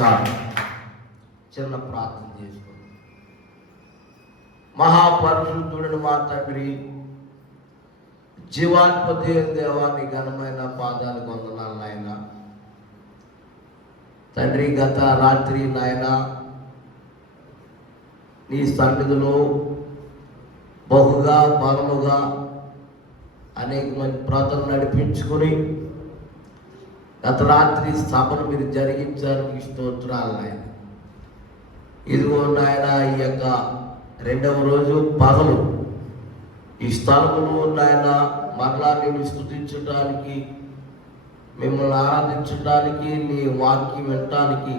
చాలు. చిన్న ప్రార్థన చేసుకుందాం. మహాపరిశుద్ధుడిని మా తండ్రి, జీవాధిపతి దేవాన్ని ఘనమైన పాదాలు వందనాలు నాయన. తండ్రి, గత రాత్రి నాయన నీ సన్నిధిలో బహుగా బలముగా అనేక మంది ప్రార్థనలు నడిపించుకొని గత రాత్రి సభను మీరు జరిగించారు. మీకు స్తోత్రాలు నాయన. ఇదిగో నాయన, ఈ యొక్క రెండవ రోజు పగలు ఈ స్థలములో నాయన మరలా నేను స్తుతించడానికి, మిమ్మల్ని ఆరాధించడానికి, నీ వాక్యం వినటానికి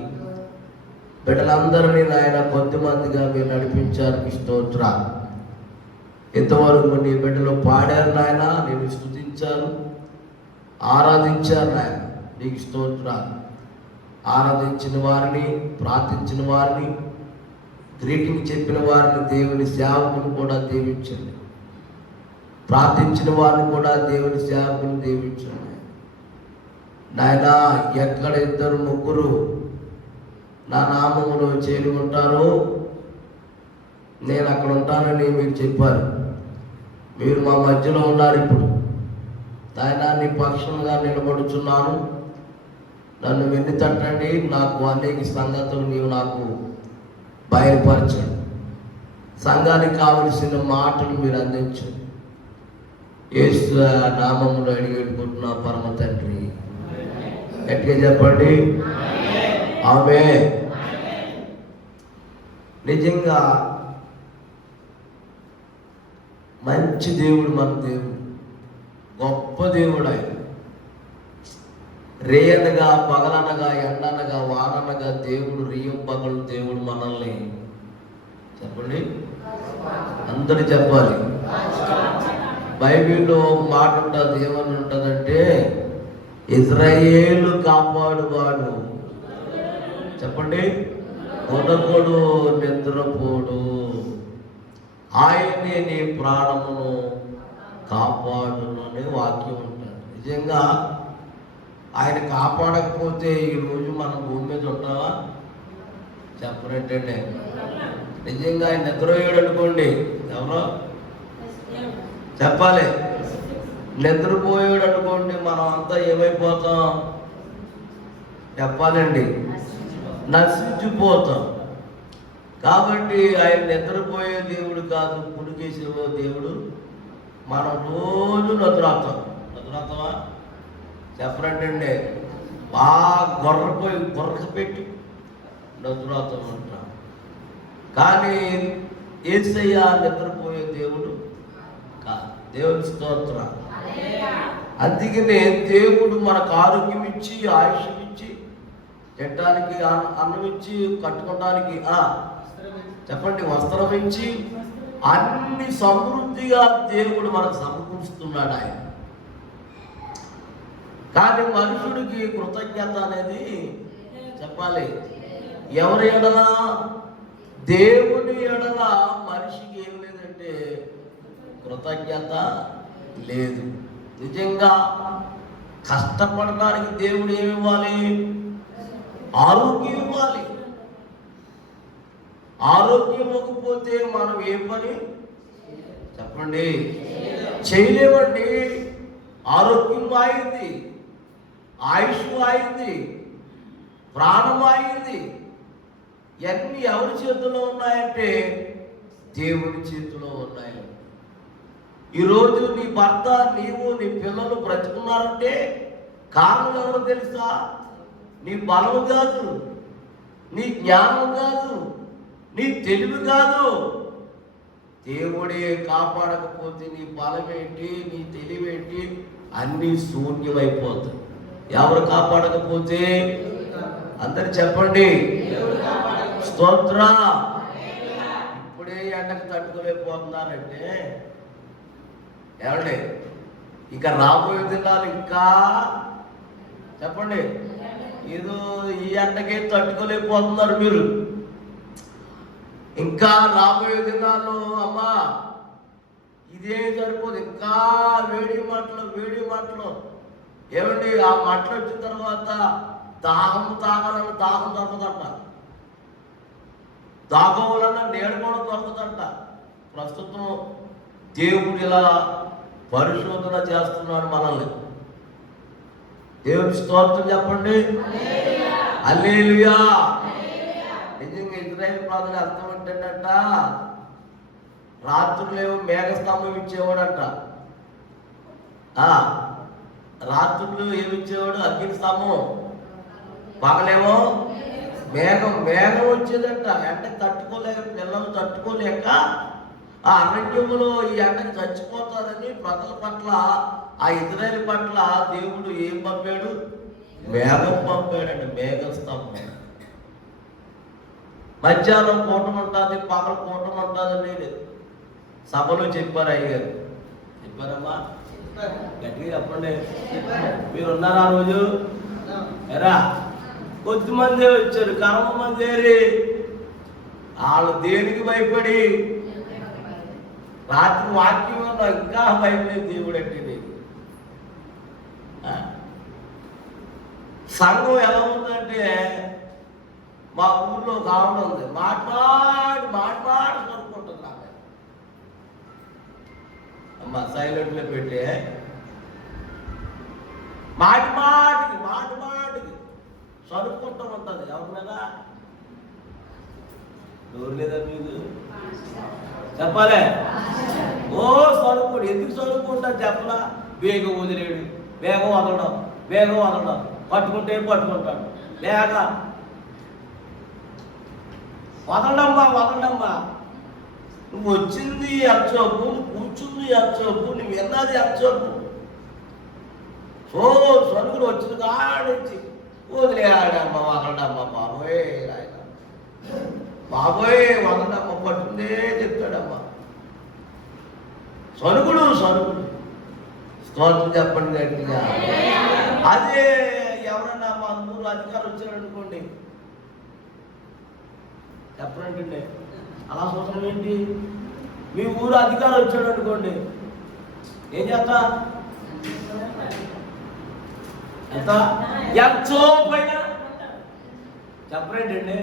బిడ్డలందరినీ నాయన కొద్దిమందిగా మీరు నడిపించారు. మీ స్తోత్రాలు. ఇంతవరకు నీ బిడ్డలు పాడారు నాయన, నేను స్తుతించారు, ఆరాధించారు నాయన. నీకు స్తోత్రాలు. ఆరాధించిన వారిని, ప్రార్థించిన వారిని, గ్రీటింగ్ చెప్పిన వారిని, దేవుని సేవకుని కూడా దీవించండి. ప్రార్థించిన వారిని కూడా దేవుని సేవకుని దీవించండి నాయన. ఎక్కడ ఇద్దరు ముగ్గురు నా నామములో చేరి ఉంటారో నేను అక్కడ ఉంటానని మీరు చెప్పారు. మీరు మా మధ్యలో ఉన్నారు. ఇప్పుడు నాయన నీ పక్షంగా నిలబడుచున్నాను. నన్ను వెన్ను తట్టండి. నాకు అనేక సంగతులు నీవు నాకు బయలుపరచండి. సంఘానికి కావలసిన మాటలు మీరు అందించండి. యేసు నామములో అడిగి పెట్టుకుంటున్నా పరమ తండ్రి. గట్టిగా చెప్పండి, ఆమేన్. నిజంగా మంచి దేవుడు మన దేవుడు, గొప్ప దేవుడు ఆయన. రేయనగా పగలనగా ఎండనగా వాననగా దేవుడు, రియం పగలు దేవుడు మనల్ని, చెప్పండి అందరూ చెప్పాలి. బైబిల్లో మాట ఉంటుంది, ఏమని ఉంటుందంటే ఇజ్రాయేలు కాపాడువాడు, చెప్పండి, కొనకొడు నిద్రపోడు, ఆయనే నీ ప్రాణమును కాపాడును అనే వాక్యం ఉంటుంది. నిజంగా ఆయన కాపాడకపోతే ఈరోజు మనం భూమి మీద ఉంటావా? చెప్పనట్టండి. నిజంగా ఆయన నిద్రపోయాడు అనుకోండి, ఎవరో చెప్పాలి. నిద్రపోయాడు అనుకోండి, మనం అంతా ఏమైపోతాం చెప్పాలండి? నశించిపోతాం. కాబట్టి ఆయన నిద్రపోయే దేవుడు కాదు, పుడికేసేవో దేవుడు. మనం రోజు నిద్రపోతాం. నిద్రపోతామా? చెప్పరంటండి. బాగా గొర్ర పెట్టి నిద్రపోతాం అంటాం. కానీ యేసయ్య నిద్రపోయే దేవుడు కాదు. దేవుని స్తోత్రం. అందుకనే దేవుడు మనకు ఆరోగ్యం ఇచ్చి, ఆయుష్ ఇచ్చి, తినడానికి అన్నం ఇచ్చి, కట్టుకోవడానికి చెప్పండి వస్త్రం ఇచ్చి, అన్ని సమృద్ధిగా దేవుడు మనకు సమకూరుస్తున్నాడు ఆయన. కానీ మనుషుడికి కృతజ్ఞత అనేది చెప్పాలి. ఎవరి ఎడల? దేవుని ఎడల మనిషికి ఏం లేదంటే కృతజ్ఞత లేదు. నిజంగా కష్టపడడానికి దేవుడు ఏమి ఇవ్వాలి? ఆరోగ్యం ఇవ్వాలి. ఆరోగ్యం ఇవ్వకపోతే మనం ఏ పని చెప్పండి చేయలేమండి. ఆరోగ్యం అయింది, ఆయుష్ అయింది, ప్రాణం అయింది. ఇవన్నీ ఎవరి చేతిలో ఉన్నాయంటే దేవుడి చేతిలో ఉన్నాయి. ఈరోజు నీ భర్త, నీవు, నీ పిల్లలు బ్రతుకున్నారంటే కారణం ఎవరు తెలుసా? నీ బలం కాదు, నీ జ్ఞానం కాదు, నీ తెలివి కాదు. దేవుడే కాపాడకపోతే నీ బలం ఏంటి, నీ తెలివేంటి? అన్నీ శూన్యమైపోతాయి. ఎవరు కాపాడకపోతే? అందరు చెప్పండి స్తోత్ర. ఇప్పుడే ఎండకు తట్టుకోలేకపోతున్నారంటే ఏమండి, ఇక రాబోయే దినాలు ఇంకా చెప్పండి. ఏదో ఈ ఎండకే తట్టుకోలేకపోతున్నారు మీరు. ఇంకా రాబోయే దినాల్లో అమ్మా ఇదే సరిపోదు. ఇంకా వేడి మాటలు ఏమండి. ఆ మాటలు వచ్చిన తర్వాత తాగాలన్న దాహం దొరకదంట, దాగోవాలన్న నీడ కూడా దొరకదంట. ప్రస్తుతం దేవుడు ఇలా పరిశోధన చేస్తున్నాడు మనల్ని. దేవుడి స్తోత్రం చెప్పండి, హల్లెలూయా. నిజంగా ఇజ్రాయేల్ ప్రజల అర్థం ఏంటంట, రాత్రులేమో మేఘస్తంభం ఇచ్చేవాడంట, రాత్రులు ఏమి ఇచ్చేవాడు, అగ్ని స్తంభం. పగలేమో మేఘం వచ్చేదంట. ఎండకు తట్టుకోలేక పిల్లలు తట్టుకోలేక ఆ అరణ్యములో ఈ ఎండకు చచ్చిపోతారని ప్రజల పట్ల, ఆ ఇజ్రాయేల్ పట్ల దేవుడు ఏం పంపాడు, మేఘం పంపాడండి, మేఘస్తంభం. మధ్యాహ్నం కూటం ఉంటుంది, పగల కూటం ఉంటుంది. సభలో చెప్పారు అయ్యారు, చెప్పారమ్మా, గట్టిగా చెప్పండి. మీరున్నారా ఆ రోజు? ఎరా కొద్దిమంది వచ్చారు, కర్మ మంది ఏరి వాళ్ళు దేనికి భయపడి రాత్రి వాక్యం ఇంకా భయపడేది దేవుడు అంటే. సంఘం ఎలా ఉందంటే, మా ఊళ్ళో కావడం ఉంది, మాట్లాడి కొనుక్కుంటుంది. అమ్మ సైలెంట్లో పెట్టే మాటికి చదువుకుంటూ ఉంటుంది. ఎవరి మీద ఎవరు లేదా మీకు చెప్పాలే? ఓ చదువుకోడు. ఎందుకు చదువుకుంటా చెప్పలా? వేగం వదిలేడు, వేగం వదలడం, పట్టుకుంటే పట్టుకుంటాడు, లేక వదలడమ్మా. నువ్వు వచ్చింది అచ్చోపు, నువ్వు కూర్చుంది అచ్చోపు, నువ్వు విన్నది అచ్చోపు. సరుకులు వచ్చింది కాడించి వదిలేయాడమ్మ, వదలడమ్మా బాబోయ్ వదలడమ్మ, పట్టుకుందే చెప్తాడమ్మా. సరుకుడు స్తోత్రం చెప్పండి గట్టిగా. అదే ఎవరన్నా మా అందరూ అధికారం వచ్చారనుకోండి, చెప్పనంటే అలా సూత్రం ఏంటి, మీ ఊరు అధికారం వచ్చాడు అనుకోండి, ఏం చేస్తా? ఎంతో పైన చెప్పరేంటండి?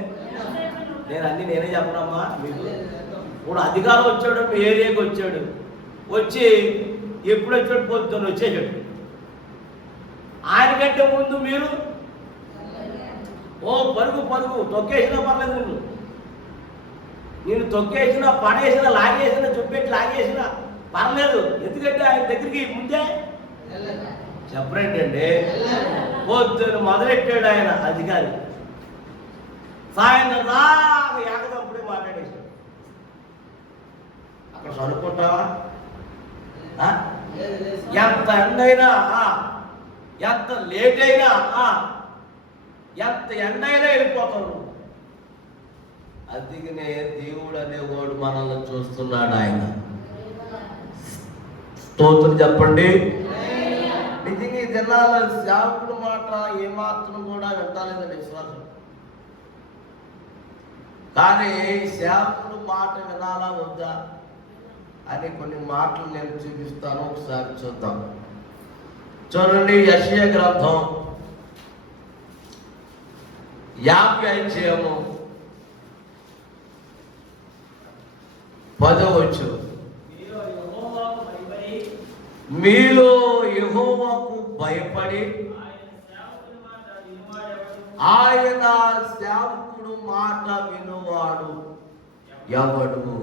నేనే చెప్పనమ్మా మీకు. ఇప్పుడు అధికారం వచ్చాడు, మీ ఏరియాకి వచ్చాడు, వచ్చి ఎప్పుడు వచ్చాడు, పొద్దున్న వచ్చేసాడు. ఆయనకంటే ముందు మీరు పరుగు తొక్కేసినా పర్లేదు, నేను తొక్కేసినా, పడేసినా, లాగేసినా, చుట్టేసి లాగేసినా పర్లేదు. ఎందుకంటే ఆయన దగ్గరికి ముందే సెపరేట్ అండి. పొద్దున మొదలెట్టాడు ఆయన అధికారి, సాయంత్రం దాకా ఏకదంపుడే మాట్లాడేశాడు. అక్కడ చదువుకుంటావా? ఎంత ఎండైనా, ఎంత లేట్ అయినా, ఎంత ఎండైనా వెళ్ళిపోతావు. అందుకనే దేవుడు అనేవాడు మనల్ని చూస్తున్నాడు. ఆయన స్తోత్రం చెప్పండి. నిజంగా ఈ దినాల సేవకుడు మాట ఏమాత్రం కూడా వింటలేదండి విశ్వాసం. కానీ సేవకుడు మాట వినాలా వద్దా అని కొన్ని మాటలు నేను చూపిస్తాను, ఒకసారి చూద్దాం. చూడండి, యెషయా గ్రంథం 50 అధ్యాయము 10వ వచనం. మీలో యెహోవాకు భయపడి ఆయన సేవకుడు మాట వినువాడు ఎవడు?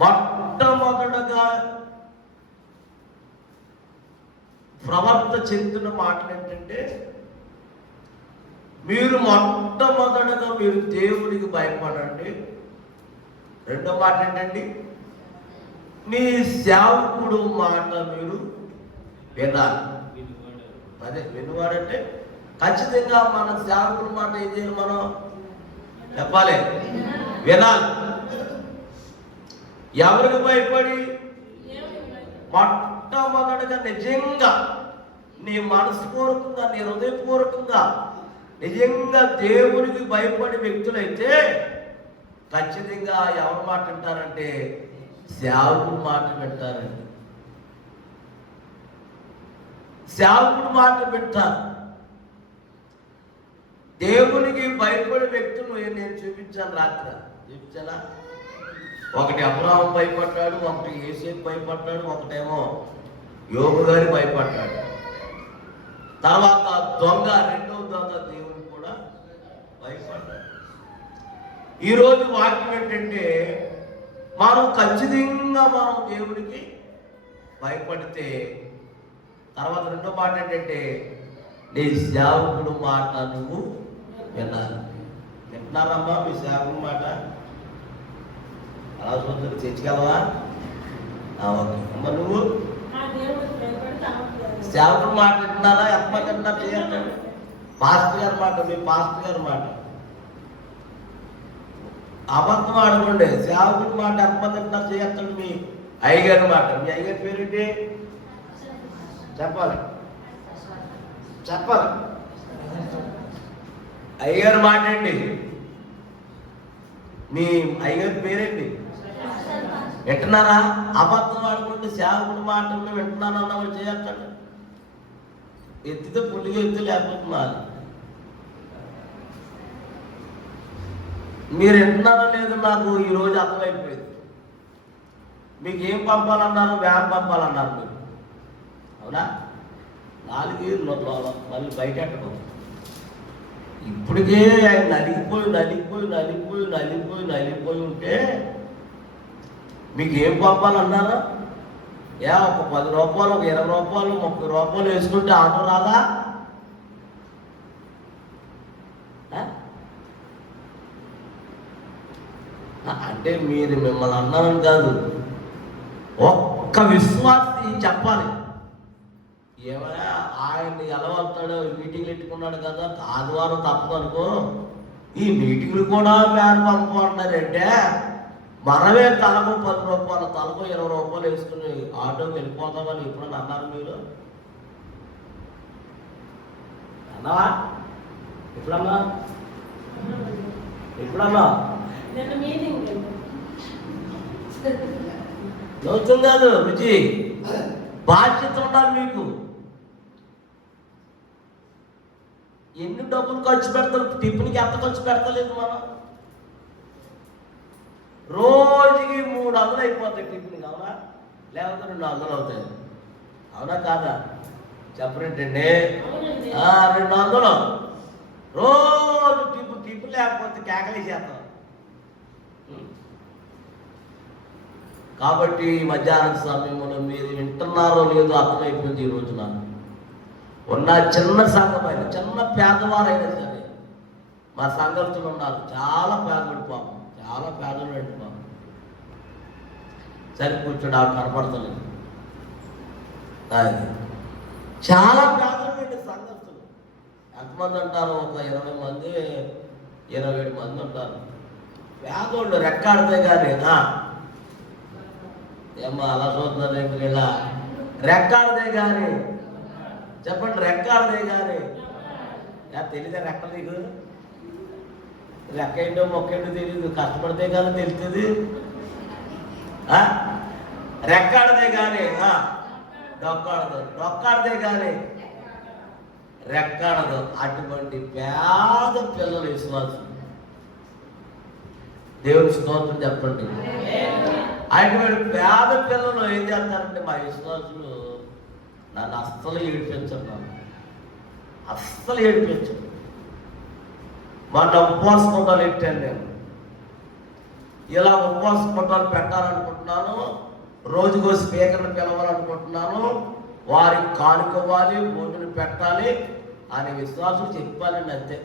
మొట్టమొదటగా ప్రవర్త చెందుతున్న మాటలు ఏంటంటే, మీరు మొట్టమొదటగా మీరు దేవునికి భయపడండి. రెండో మాట ఏంటండి, మీ సేవకుడు మాట మీరు వినాలి. అదే వినువాడంటే ఖచ్చితంగా మన సేవకుడు మాట ఏం చేయాలి, మనం చెప్పాలి, వినాలి. ఎవరికి భయపడి? మొట్టమొదటిగా నిజంగా నీ మనస్పూర్వకంగా, నీ హృదయపూర్వకంగా నిజంగా దేవునికి భయపడే వ్యక్తులైతే ఖచ్చితంగా ఎవరి మాట వింటారంటే సేవకుడు మాట వింటారండి. సేవకుడు మాట వింటారు. దేవునికి భయపడే వ్యక్తులు నేను చూపించాను రాత్రి. చూపించానా? ఒకటి అబ్రాహాము భయపడ్డాడు, ఒకటి యోసేపు భయపడ్డాడు, ఒకటేమో యోబు గారి భయపడ్డాడు. తర్వాత దొంగ, రెండవ దొంగ దేవుడు కూడా భయపడ్డాడు. ఈరోజు వాక్యం ఏంటంటే మనం ఖచ్చితంగా మనం దేవుడికి భయపడితే, తర్వాత రెండో మాట ఏంటంటే నీ సేవకుడు మాట నువ్వు వినాలి. వింటున్నారమ్మా మీ సేవకుడు మాట? అలా చూద్దాం, తెచ్చుకెళ్ళవా? ఓకే అమ్మ, నువ్వు సేవకుడు మాట వింటున్నారా? ఎంతమంది వింటున్నారు? చేయండి. పాస్టర్ గారి మాట, మీ పాస్టర్ గారి మాట. అబద్ధం ఆడుకోండి. సేవకుడి మాట ఎంతమంది వింటున్నారు? చేయొచ్చండి. మీ అయ్యగారి మాట. మీ అయ్యగారి పేరేంటి? చెప్పాలి, చెప్పాలి. అయ్యగారి మాట ఏంటి? మీ అయ్యగారి పేరేంటి? వింటున్నారా? అబద్ధం ఆడుకుంటే సేవకుడి మాట వింటున్నానన్న వాళ్ళు చేయొచ్చండి. ఎత్తితే పుల్లిగా ఎత్తు, లేకపోతున్నారు. మీరు వింటున్నారో లేదు నాకు ఈరోజు అర్థమైపోయింది. మీకు ఏం పంపాలన్నారు? వ్యాన్ పంపాలన్నారు మీరు, అవునా? 4 మళ్ళీ బయట ఎట్టడం. ఇప్పటికే ఆయన నలిగిపోయి ఉంటే మీకు ఏం పంపాలన్నారా? ఒక 10 రూపాయలు, ఒక 20 రూపాయలు, 30 రూపాయలు వేసుకుంటే ఆటో రాదా? అంటే మీరు మిమ్మల్ని అన్నారని కాదు, ఒక్క విశ్వాసి చెప్పాలి. ఏమైనా ఆయన్ని ఎలా వస్తాడో, మీటింగ్లు పెట్టుకున్నాడు కదా, ఆదివారం తప్పదు అనుకో, ఈ మీటింగ్లు కూడా వ్యాన్ పంపుకుంటున్నారంటే మనమే తలకు 10 రూపాయలు, తలకు 20 రూపాయలు వేసుకుని ఆటోకి వెళ్ళిపోతామని ఎప్పుడన్నా అన్నారు మీరు? అన్నావా? ఎప్పుడన్నా లోచం కాదు, రుచి బాధ్యత ఉండాలి మీకు. ఎన్ని డబ్బులు ఖర్చు పెడతారు? టిఫిన్కి ఎంత ఖర్చు పెడతలేదు మనం? రోజుకి 300 అయిపోతాయి టిఫిన్కి, అవునా? లేకపోతే 200 అవుతాయి, అవునా కాదా? చెప్పరేంటండి? 200 రోజు టిఫిన్ లేకపోతే కేకలేసేస్తాం. కాబట్టి మధ్యాహ్న సమయంలో మీరు వింటున్నారో లేదో అర్థమైపోయింది. ఈ రోజు నాకు ఉన్న చిన్న సంఘమైన, చిన్న పేదవారైనా సరే, మా సంఘస్థులు ఉన్నారు, చాలా పేదవాడు పాపం, చాలా పేదవాడు పాపం. సరి కూర్చోడు, ఆవిడ కనపడతలేదు. చాలా పేదవాడు సంఘస్థులు. ఎంతమంది అంటారు? ఒక 20 మంది, 27 మంది ఉంటారు. పేదోళ్ళు రెక్కాడితే కానీ ఏమ్మా అలా చూస్తున్నారు? రేపు ఇలా రెక్కాడితే కానీ చెప్పండి, రెక్కాడితే కానీ తెలియదా? రెక్క నీకు రెక్క ఏంటో మొక్కేంటో తెలియదు, కష్టపడితే కానీ తెలుస్తుంది. రెక్కాడితే కానీ డొక్కాడదు, డొక్కాడితే కానీ రెక్కాడదు. అటువంటి పేద పిల్లలు విశ్వాసం. దేవుని స్తోత్రం చెప్పండి. అటువంటి పేద పిల్లలు ఏం చేస్తారంటే, మా విశ్వాసులు నన్ను అస్సలు ఏడిపించరు, అస్సలు ఏడిపించరు. మొన్న ఉపవాస పొట్టాలు పెట్టాను నేను. ఇలా ఉపవాస పొట్టాలు పెట్టాలనుకుంటున్నాను, రోజుకో స్పీకర్ని పిలవాలనుకుంటున్నాను, వారికి కానుకోవాలి, భోజనం పెట్టాలి అనే విశ్వాసం చెప్పానండి, అంతే.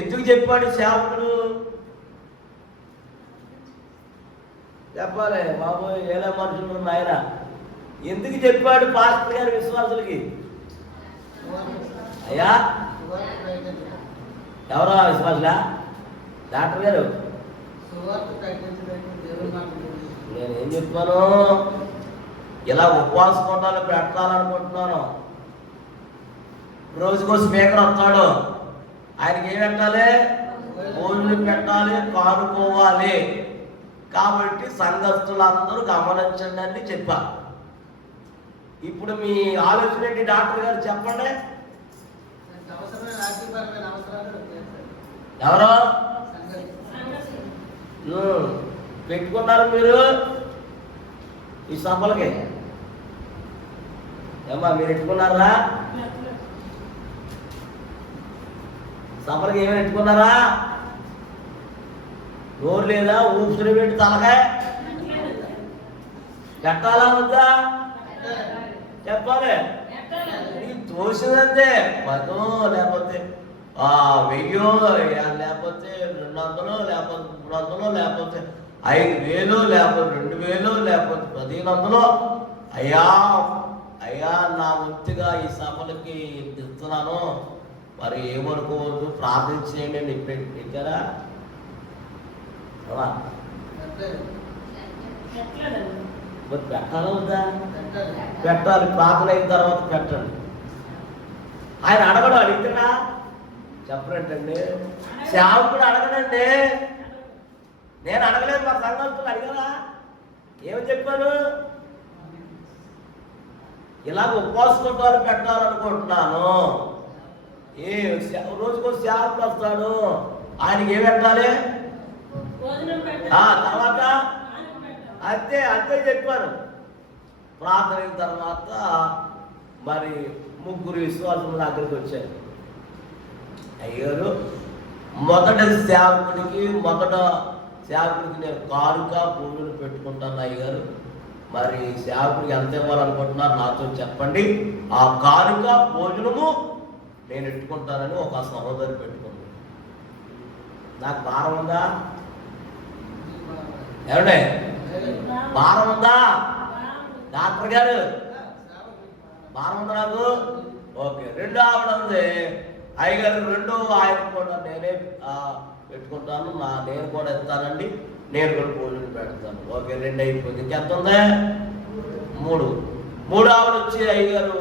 ఎందుకు చెప్పాడు సేవకుడు? చెప్పాలి బాబు, ఏదో మనుషులు ఆయన ఎందుకు చెప్పాడు పాస్టర్ గారి విశ్వాసులకి? అయ్యా ఎవరో విశ్వాసులా? డాక్టర్ గారు నేనేం చెప్తాను? ఇలా ఉపవాస కోటాలు పెట్టాలనుకుంటున్నాను. రోజుకో స్పీకర్ వస్తాడు, ఆయనకి ఏం పెట్టాలి? భోజనం పెట్టాలి, కానుకోవాలి. కాబట్టి సంఘస్థులందరూ గమనించండి అని చెప్పా. ఇప్పుడు మీ ఆలోచన ఏంటి డాక్టర్ గారు? చెప్పండి. ఎవరు పెట్టుకున్నారు మీరు ఈ సభలకి? ఏమ్మా మీరు పెట్టుకున్నారా సభలకి? ఏమైనా పెట్టుకున్నారా? నోరు లేదా? ఊపిరి పెట్టి తలకాయ పెట్టాలా వద్దా? చెప్పాలి. నీకు తోసినంతే 10 లేకపోతే 1000 లేకపోతే 200 లేకపోతే 300 లేకపోతే 5000 లేకపోతే 2000 లేకపోతే 1500. అయ్యా అయ్యా నా వంతుగా ఈ సభలకి ఇస్తున్నాను, మరి ఏమనుకోవద్దు, ప్రార్థించేయండి అని పెట్టారా? పెట్టాలా వద్దా? పెట్టాలి. ప్రార్థన అయిన తర్వాత పెట్టండి. ఆయన అడగడు, అడిగితేనా చెప్పరంటండి. సేవకుడు అడగడండి. నేను అడగలేదు, మా సంఘాలు అడిగారా? ఏమని చెప్పాను? ఇలాగ ఉపవాసంతో పెట్టాలనుకుంటున్నాను. రోజుకో సేవకుడు వస్తాడు, ఆయనకి ఏం పెట్టాలి? తర్వాత అంతే అంతే చెప్పాను. ప్రార్థన అయిన తర్వాత మరి 3 విశ్వాసుల దగ్గరికి వచ్చారు. అయ్యారు మొదటి సేవకుడికి నేను కానుక భూమిని పెట్టుకుంటాను అయ్యారు. మరి సేవకుడికి ఎంత ఇవ్వాలనుకుంటున్నారు నాతో చెప్పండి, ఆ కానుక భోజనము నేను పెట్టుకుంటానని ఒక సహోదరు పెట్టుకుంది. నాకు భారం ఉందా? ఏమండే భారం ఉందా? డాక్టర్ గారు భారం ఉందా నాకు? ఓకే. రెండో ఆవిడ ఉంది, అయ్యగారు రెండో ఆయన కూడా నేనే పెట్టుకుంటాను, నేను కూడా ఇస్తానండి, నేను కూడా భోజనం పెడతాను. ఓకే, 2 అయిపోయింది. ఇంకెంత ఉంది? 3. 3 ఆవిడ వచ్చి అయ్యగారు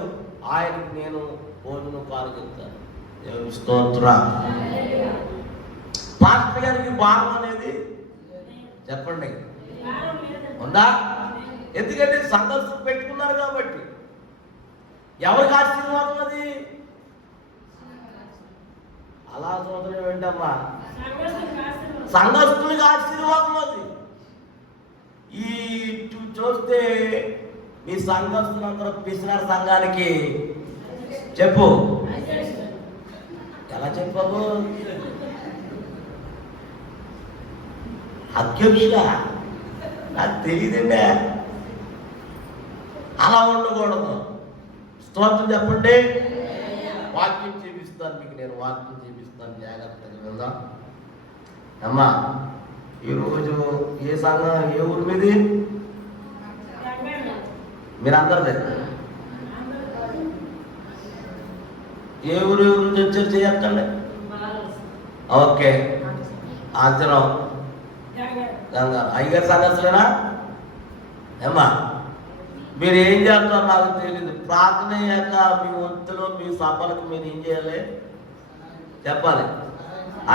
ఆయనకి నేను భోజనం పాల్గొస్తాను. దేవుని స్తోత్రం. పాస్టర్ గారికి భారం అనేది చెప్పండి ఉందా? ఎందుకంటే సంఘస్థులు పెట్టుకున్నారు కాబట్టి. ఎవరికి ఆశీర్వాదం అది? అలా చూడటం ఏంటమ్మా? సంఘస్థులకి ఆశీర్వాదం అది. ఈ చూస్తే మీ సంఘస్థులందరూ పిసినారు సంఘానికి చెప్పు. ఎలా చెప్పావు? అధ్యక్షుడా నాకు తెలియదండి. అలా ఉండకూడదు. స్తోత్రం చెప్పండి. వాక్యం చూపిస్తాను మీకు, నేను వాక్యం చూపిస్తాను, జాగ్రత్తగా విందాం. అమ్మా ఈరోజు ఏ సంఘం, ఏ ఊరు మీది? మీరందరిది ఏ ఊరు నుంచి వచ్చారు చేయకండి. ఓకే, ఆంజనం గంగారు అయ్యగారు సంఘస్థులేనా? ఏమ్మా మీరు ఏం చేస్తారో నాకు తెలియదు. ప్రార్థన అయ్యాక మీ వంతులో మీ సభలకు మీరు ఏం చేయాలి చెప్పాలి.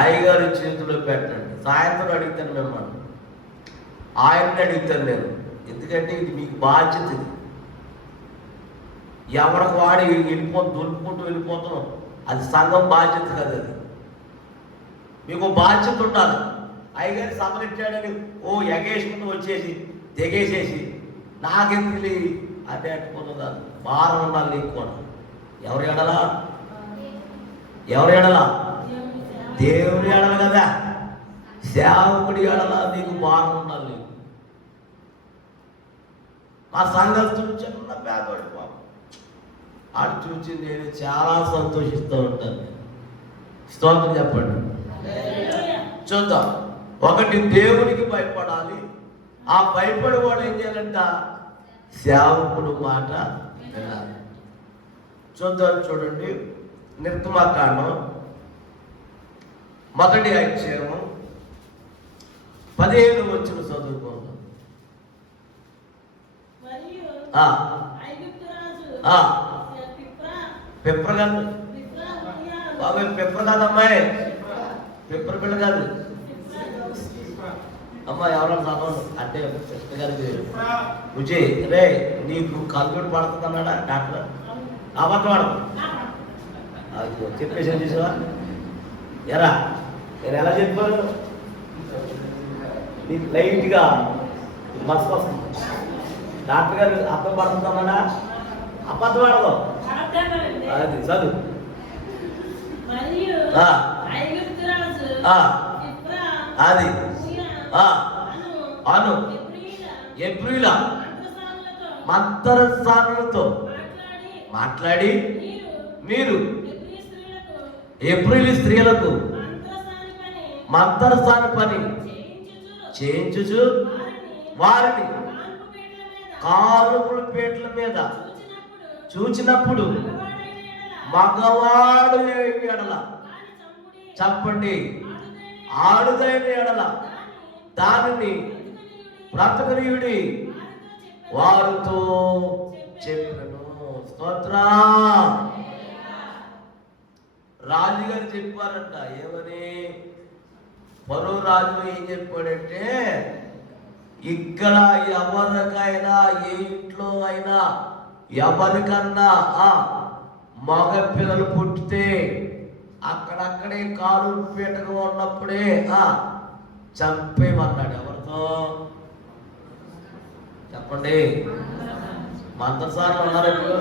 అయ్యగారి చేతిలో పెట్టండి. సాయంత్రం అడుగుతాను మిమ్మల్ని, ఆయన్ని అడుగుతాను నేను. ఎందుకంటే ఇది మీకు బాధ్యత. ఇది ఎవరికి వాడి దులుపుకుంటూ వెళ్ళిపోతున్నాం, అది సంఘం బాధ్యత కదా. అది మీకు బాధ్యత ఉండాలి. అయ్యగారి సభలిచ్చాడని ఎగేసుకుంటూ వచ్చేసి తెగేసేసి నాకెందుకు అంటే అట్టుకున్నదా? భారం ఉండాలి నీకు కూడా. ఎవరు ఎడలా? దేవుడి ఎడల కదా. సేవకుడి ఎడల నీకు భారం ఉండాలి. నీకు మా సంఘస్థుడు చిన్న పేదవాడు పాపం, ఆడు చూసి నేను చాలా సంతోషిస్తూ ఉంటాను. స్తోత్రం చెప్పండి. చూద్దాం. ఒకటి, దేవునికి భయపడాలి. ఆ భయపడే వాడు ఏం చేయాలంట? సేవకుడు మాట వినాలి. చూద్దాం. చూడండి, నిర్గమకాండం 1వ అధ్యాయము 15వ వచనం చదువుకోండి. పిప్ర కాదు బాబాయ్, పిప్ర కాదమ్మాయి, పిప్ర పిల్ల కాదు అమ్మా. ఎవరన్నా చదవండి అంటే సిస్టర్ గారికి రుచి రే నీకు కంప్యూటర్ పడుతుంది అన్నాడా డాక్టర్? అబద్ధం పడదు. అది చెప్పేసి చూసావా ఎరా నేను ఎలా చెప్పాను నీకు లైట్గా మస్తు వస్తుంది. డాక్టర్ గారు అర్థం పడుతుందన్నాడా? అబద్ధం పడదు. అది చదువు. అది అను ఎబ్రిల మంత్రసానులతో మాట్లాడి మీరు ఎబ్రిలి స్త్రీలకు మంత్రసాని పని చేయించుచు వారిని కారుపుల పీటల మీద చూచినప్పుడు మగవాడు ఎడల చెప్పండి, ఆడుదైన ఎడల దానిని బ్రతకనీయుడి వారితో చెప్పాను. స్తోత్రం. రాజుగారు చెప్పారంట ఏమని? ఫరో రాజు ఏం చెప్పాడంటే, ఇక్కడ ఎవరికైనా ఏ ఇంట్లో అయినా ఎవరికన్నా మగ పిల్లలు పుట్టితే అక్కడక్కడే కాలు పీటగా ఉన్నప్పుడే చంపేమన్నాడు. ఎవరితో చెప్పండి? మంత్రసార్లు ఉన్నారా? ఇప్పుడు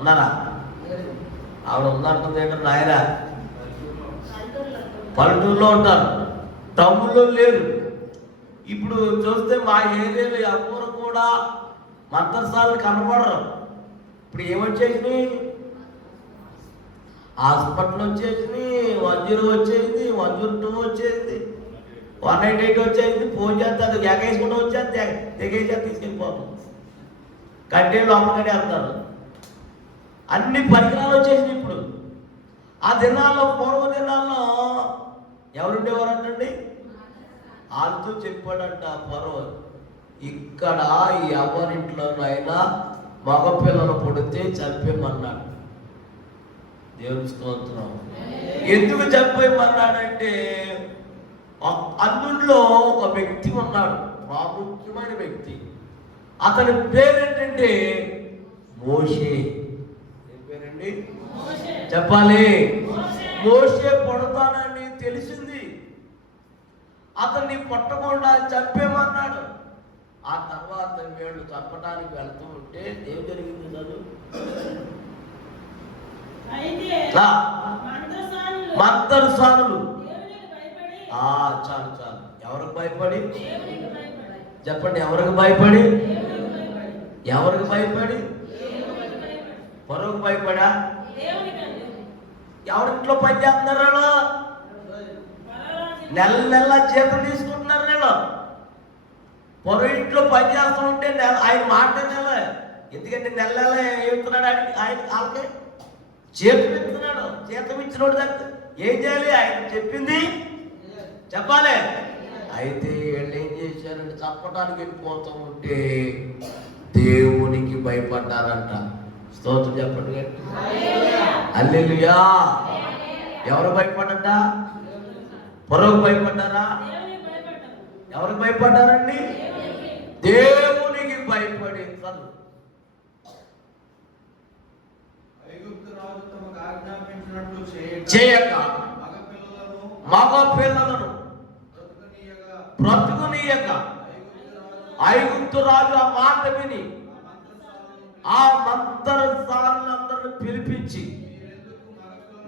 ఉన్నారా? ఆవిడ ఉందంటుంది ఏంటంటే నాయన పల్లెటూరులో ఉంటారు, టౌన్లో లేరు. ఇప్పుడు చూస్తే మా ఏరియాలో ఎవరు కూడా మంత్రసార్లు కనపడరు. ఇప్పుడు ఏమొచ్చేసినాయి? హాస్పిటల్ వచ్చేసింది, 102 వచ్చేసింది, 102 వచ్చేసింది, 188 వచ్చేసింది. ఫోన్ చేస్తే అది ఎగేసుకుంటూ వచ్చేది, తెగేసే తీసుకెళ్ళిపోతుంది. కట్టే లోపలనే వెళ్తారు. అన్ని పరికరాలు వచ్చేసినాయి ఇప్పుడు. ఆ దినాల్లో, పూర్వ దినాల్లో ఎవరుండేవారంటండి? వాళ్ళతో చెప్పాడంట ఫరో, ఇక్కడ ఎవరింట్లోనైనా మగపిల్లలు పుడితే చంపేమన్నాడు. దేవుని స్తోత్రం. ఎందుకు చంపేమన్నాడంటే, అందులో ఒక వ్యక్తి ఉన్నాడు, ప్రాముఖ్యమైన వ్యక్తి. అతని పేరేంటంటే మోషే. ఏం పేరండి? చెప్పాలి. మోషే పుడతానని తెలిసింది, అతన్ని పుట్టకుండా చంపేమన్నాడు. ఆ తర్వాత వీళ్ళు చంపడానికి వెళ్తూ ఉంటే ఏం జరిగింది? చదువు. మంత్రసానులు చాలు చాలు. ఎవరికి భయపడి? చెప్పండి, ఎవరికి భయపడి? ఎవరికి భయపడి? పొరకు భయపడా? ఎవరింట్లో పని చేస్తున్నారు? నెల నెల జీతం తీసుకుంటున్నారు. నేను పొరు ఇంట్లో పని చేస్తూ ఉంటే ఆయన మాట నెల, ఎందుకంటే నెల నెల ఏమిస్తున్నాడు ఆయన వాళ్ళకి జీతం ఇస్తున్నాడు. జీతం ఇచ్చినోడు దగ్గర ఏం చేయాలి? ఆయన చెప్పింది చెప్పాలి. అయితే వీళ్ళు ఏం చేశారంటే చంపడానికి వెళ్ళిపోతూ ఉంటే దేవునికి భయపడ్డారంట. స్తోత్రం చెప్పండి. హల్లెలూయా. ఎవరు భయపడ్డ? పొరకు భయపడ్డారా? ఎవరికి భయపడ్డారండి? దేవునికి భయపడి. చేయక మగ పిల్లలను బ్రతుకునీయక ఐగుప్తు రాజు ఆ మాట విని ఆ మంత్రసానులందరిని పిలిపించి,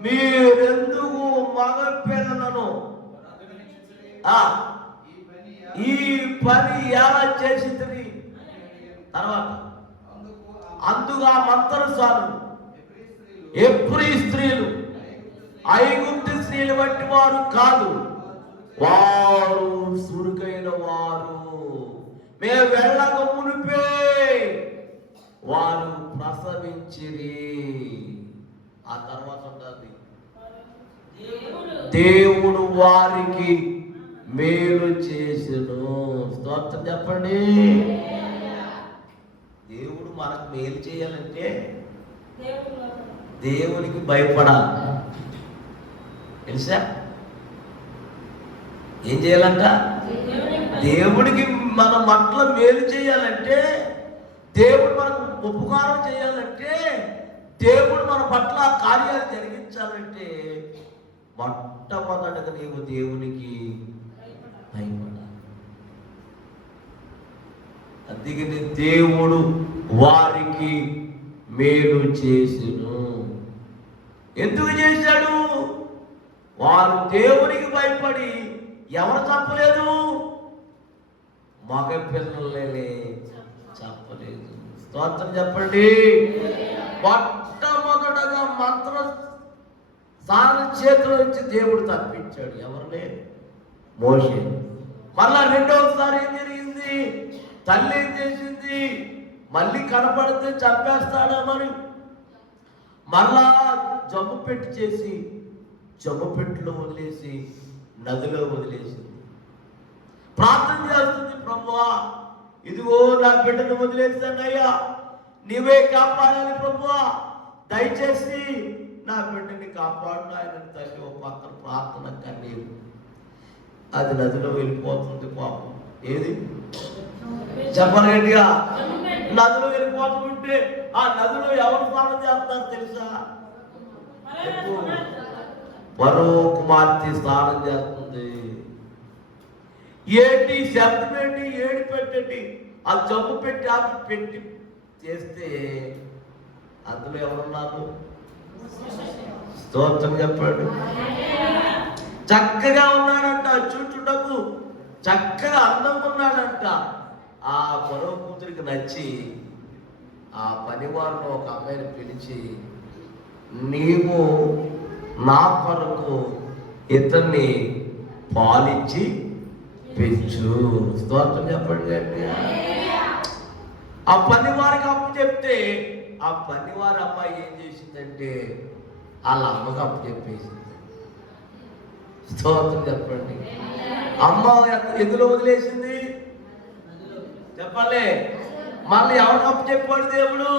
మీరెందుకు మగ పిల్లలను ఈ పని ఎలా చేసి తర్వాత అందుగా మంత్రసానులు ఎబ్రీ స్త్రీలు ఐగుప్తు స్త్రీలు వంటి వారు కాదు, వారు సురుకైన వారు. మేము వెళ్ళక మునిపే వారు ప్రసవించిరి. ఆ తర్వాత ఉంటుంది, దేవుడు వారికి మేలు చేసెను. స్తోత్రం చెప్పండి. దేవుడు మనకు మేలు చేయాలంటే దేవునికి భయపడాలి. తెలుసా? ఏం చేయాలంట? దేవుడికి మన పట్ల మేలు చేయాలంటే, దేవుడు మనకు ఉపకారం చేయాలంటే దేవుడు మన పట్ల కార్యాలు జరిగించాలంటే మొట్టమొదటగా నీవు దేవునికి భయపడాలి. అందుకని దేవుడు వారికి మేలు చేసెను. ఎందుకు చేశాడు? వారు దేవునికి భయపడి ఎవరు చంపలేదు? మగ పిల్లలే చెప్పలేదు. స్తోత్రం చెప్పండి. మొట్టమొదటగా మంత్ర సాన చేతిలో నుంచి దేవుడు తప్పించాడు. ఎవరిని? మోషే. మళ్ళా రెండవసారి ఏం జరిగింది? తల్లి ఏం చేసింది? మళ్ళీ కనపడితే చంపేస్తాడేమని మళ్ళా జమ్ము పెట్టి చేసి జమ్ము పెట్టిలో వదిలేసి నదిలో వదిలేసింది. ప్రార్థన చేస్తుంది, ప్రభువా ఇదిగో నా బిడ్డను వదిలేస్తాను అయ్యా, నీవే కాపాడాలి ప్రభువా, దయచేసి నా బిడ్డని కాపాడు ఆయన తల్లి ఒక పక్కన ప్రార్థన కన్నీరు. అది నదిలో వెళ్ళిపోతుంది పాపం. ఏది చెప్పను గట్టిగా? నదిలో వెళ్ళిపోతుంటే ఆ నదిలో ఎవరు స్నానం చేస్తారు తెలుసా? మరో కుమార్తె స్నానం చేస్తుంది. ఏంటి శబ్దం ఏంటి? ఏడు పెట్టండి. ఆ జబ్బు పెట్టి ఆపి పెట్టి చేస్తే అందులో ఎవరున్నారు? స్తోత్రం చెప్పాడు. చక్కగా ఉన్నాడంట, చూచుటకు చక్కగా అందంగా ఉన్నాడంట. ఆ మరో కూతురికి నచ్చి ఆ పనివారిని ఒక అమ్మాయిని పిలిచి, నీవు నా కొరకు ఇతన్ని పాలిచ్చి పెంచు. స్తోత్రం చెప్పండి. ఆ పనివారికి అప్పు చెప్తే ఆ పనివారి అమ్మాయి ఏం చేసిందంటే వాళ్ళ అమ్మకి అప్పు చెప్పేసింది. స్తోత్రం చెప్పండి. అమ్మ ఎందులో వదిలేసింది చెప్పలే? మళ్ళీ ఎవరికి అప్పు చెప్పాడు దేవుడు?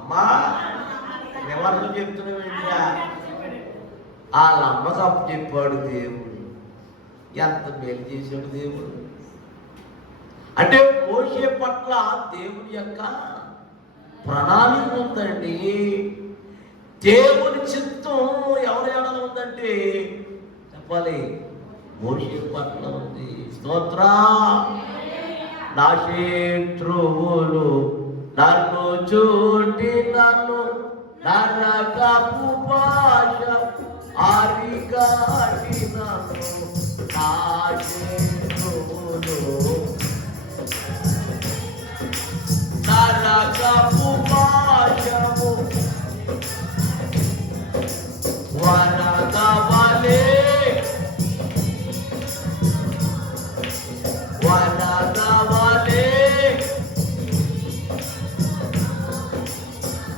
అమ్మా ఎవరు చెప్తున్నావేంటా? వాళ్ళ అమ్మకి అప్పు చెప్పాడు దేవుడు. ఎంత మేలు చేశాడు దేవుడు. అంటే మోషే పట్ల దేవుని యొక్క ప్రణాళిక ఉందండి. దేవుని చిత్తం ఎవరి ఎడల ఉందంటే చెప్పాలి, మోషే పట్ల ఉంది. స్తోత్ర. నా శత్రువులు నన్ను చూటి నన్ను నరకపు పాశ ఆరిగాటి నన్ను నా శత్రువులు నరకపు పాశము వరదవలే వరదవలే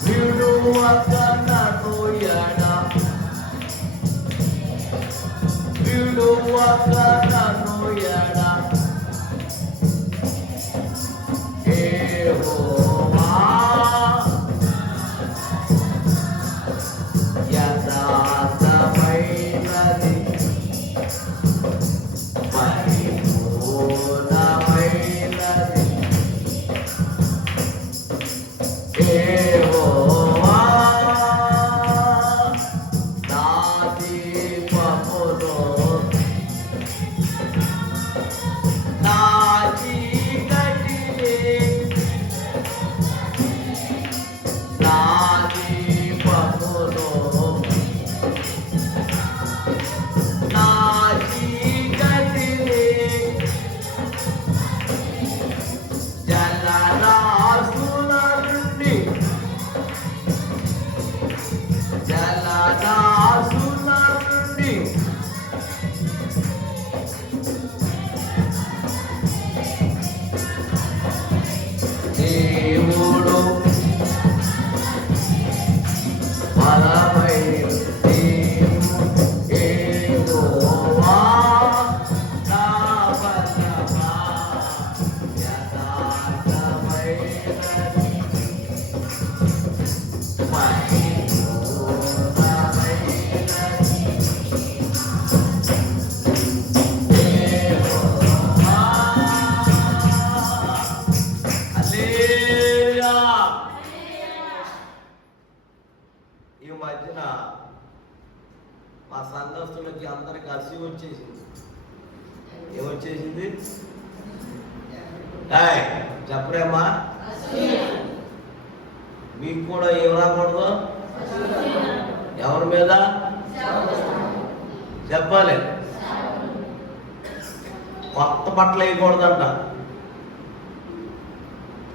విడువక నన్ను ఎడ విడువక నన్ను ఎడ యెహోవా యథార్థమైనది పరిపూర్ణమైనది. యెహోవా నా దీపమును ఈ మధ్యన మా సంఘస్థులకి అందరికి అసి వచ్చేసింది. ఏమొచ్చేసింది? చెప్పరేమ్మా, మీకు కూడా ఏం రాకూడదు? ఎవరి మీద చెప్పాలి? కొత్త బట్టలు వేయకూడదంట.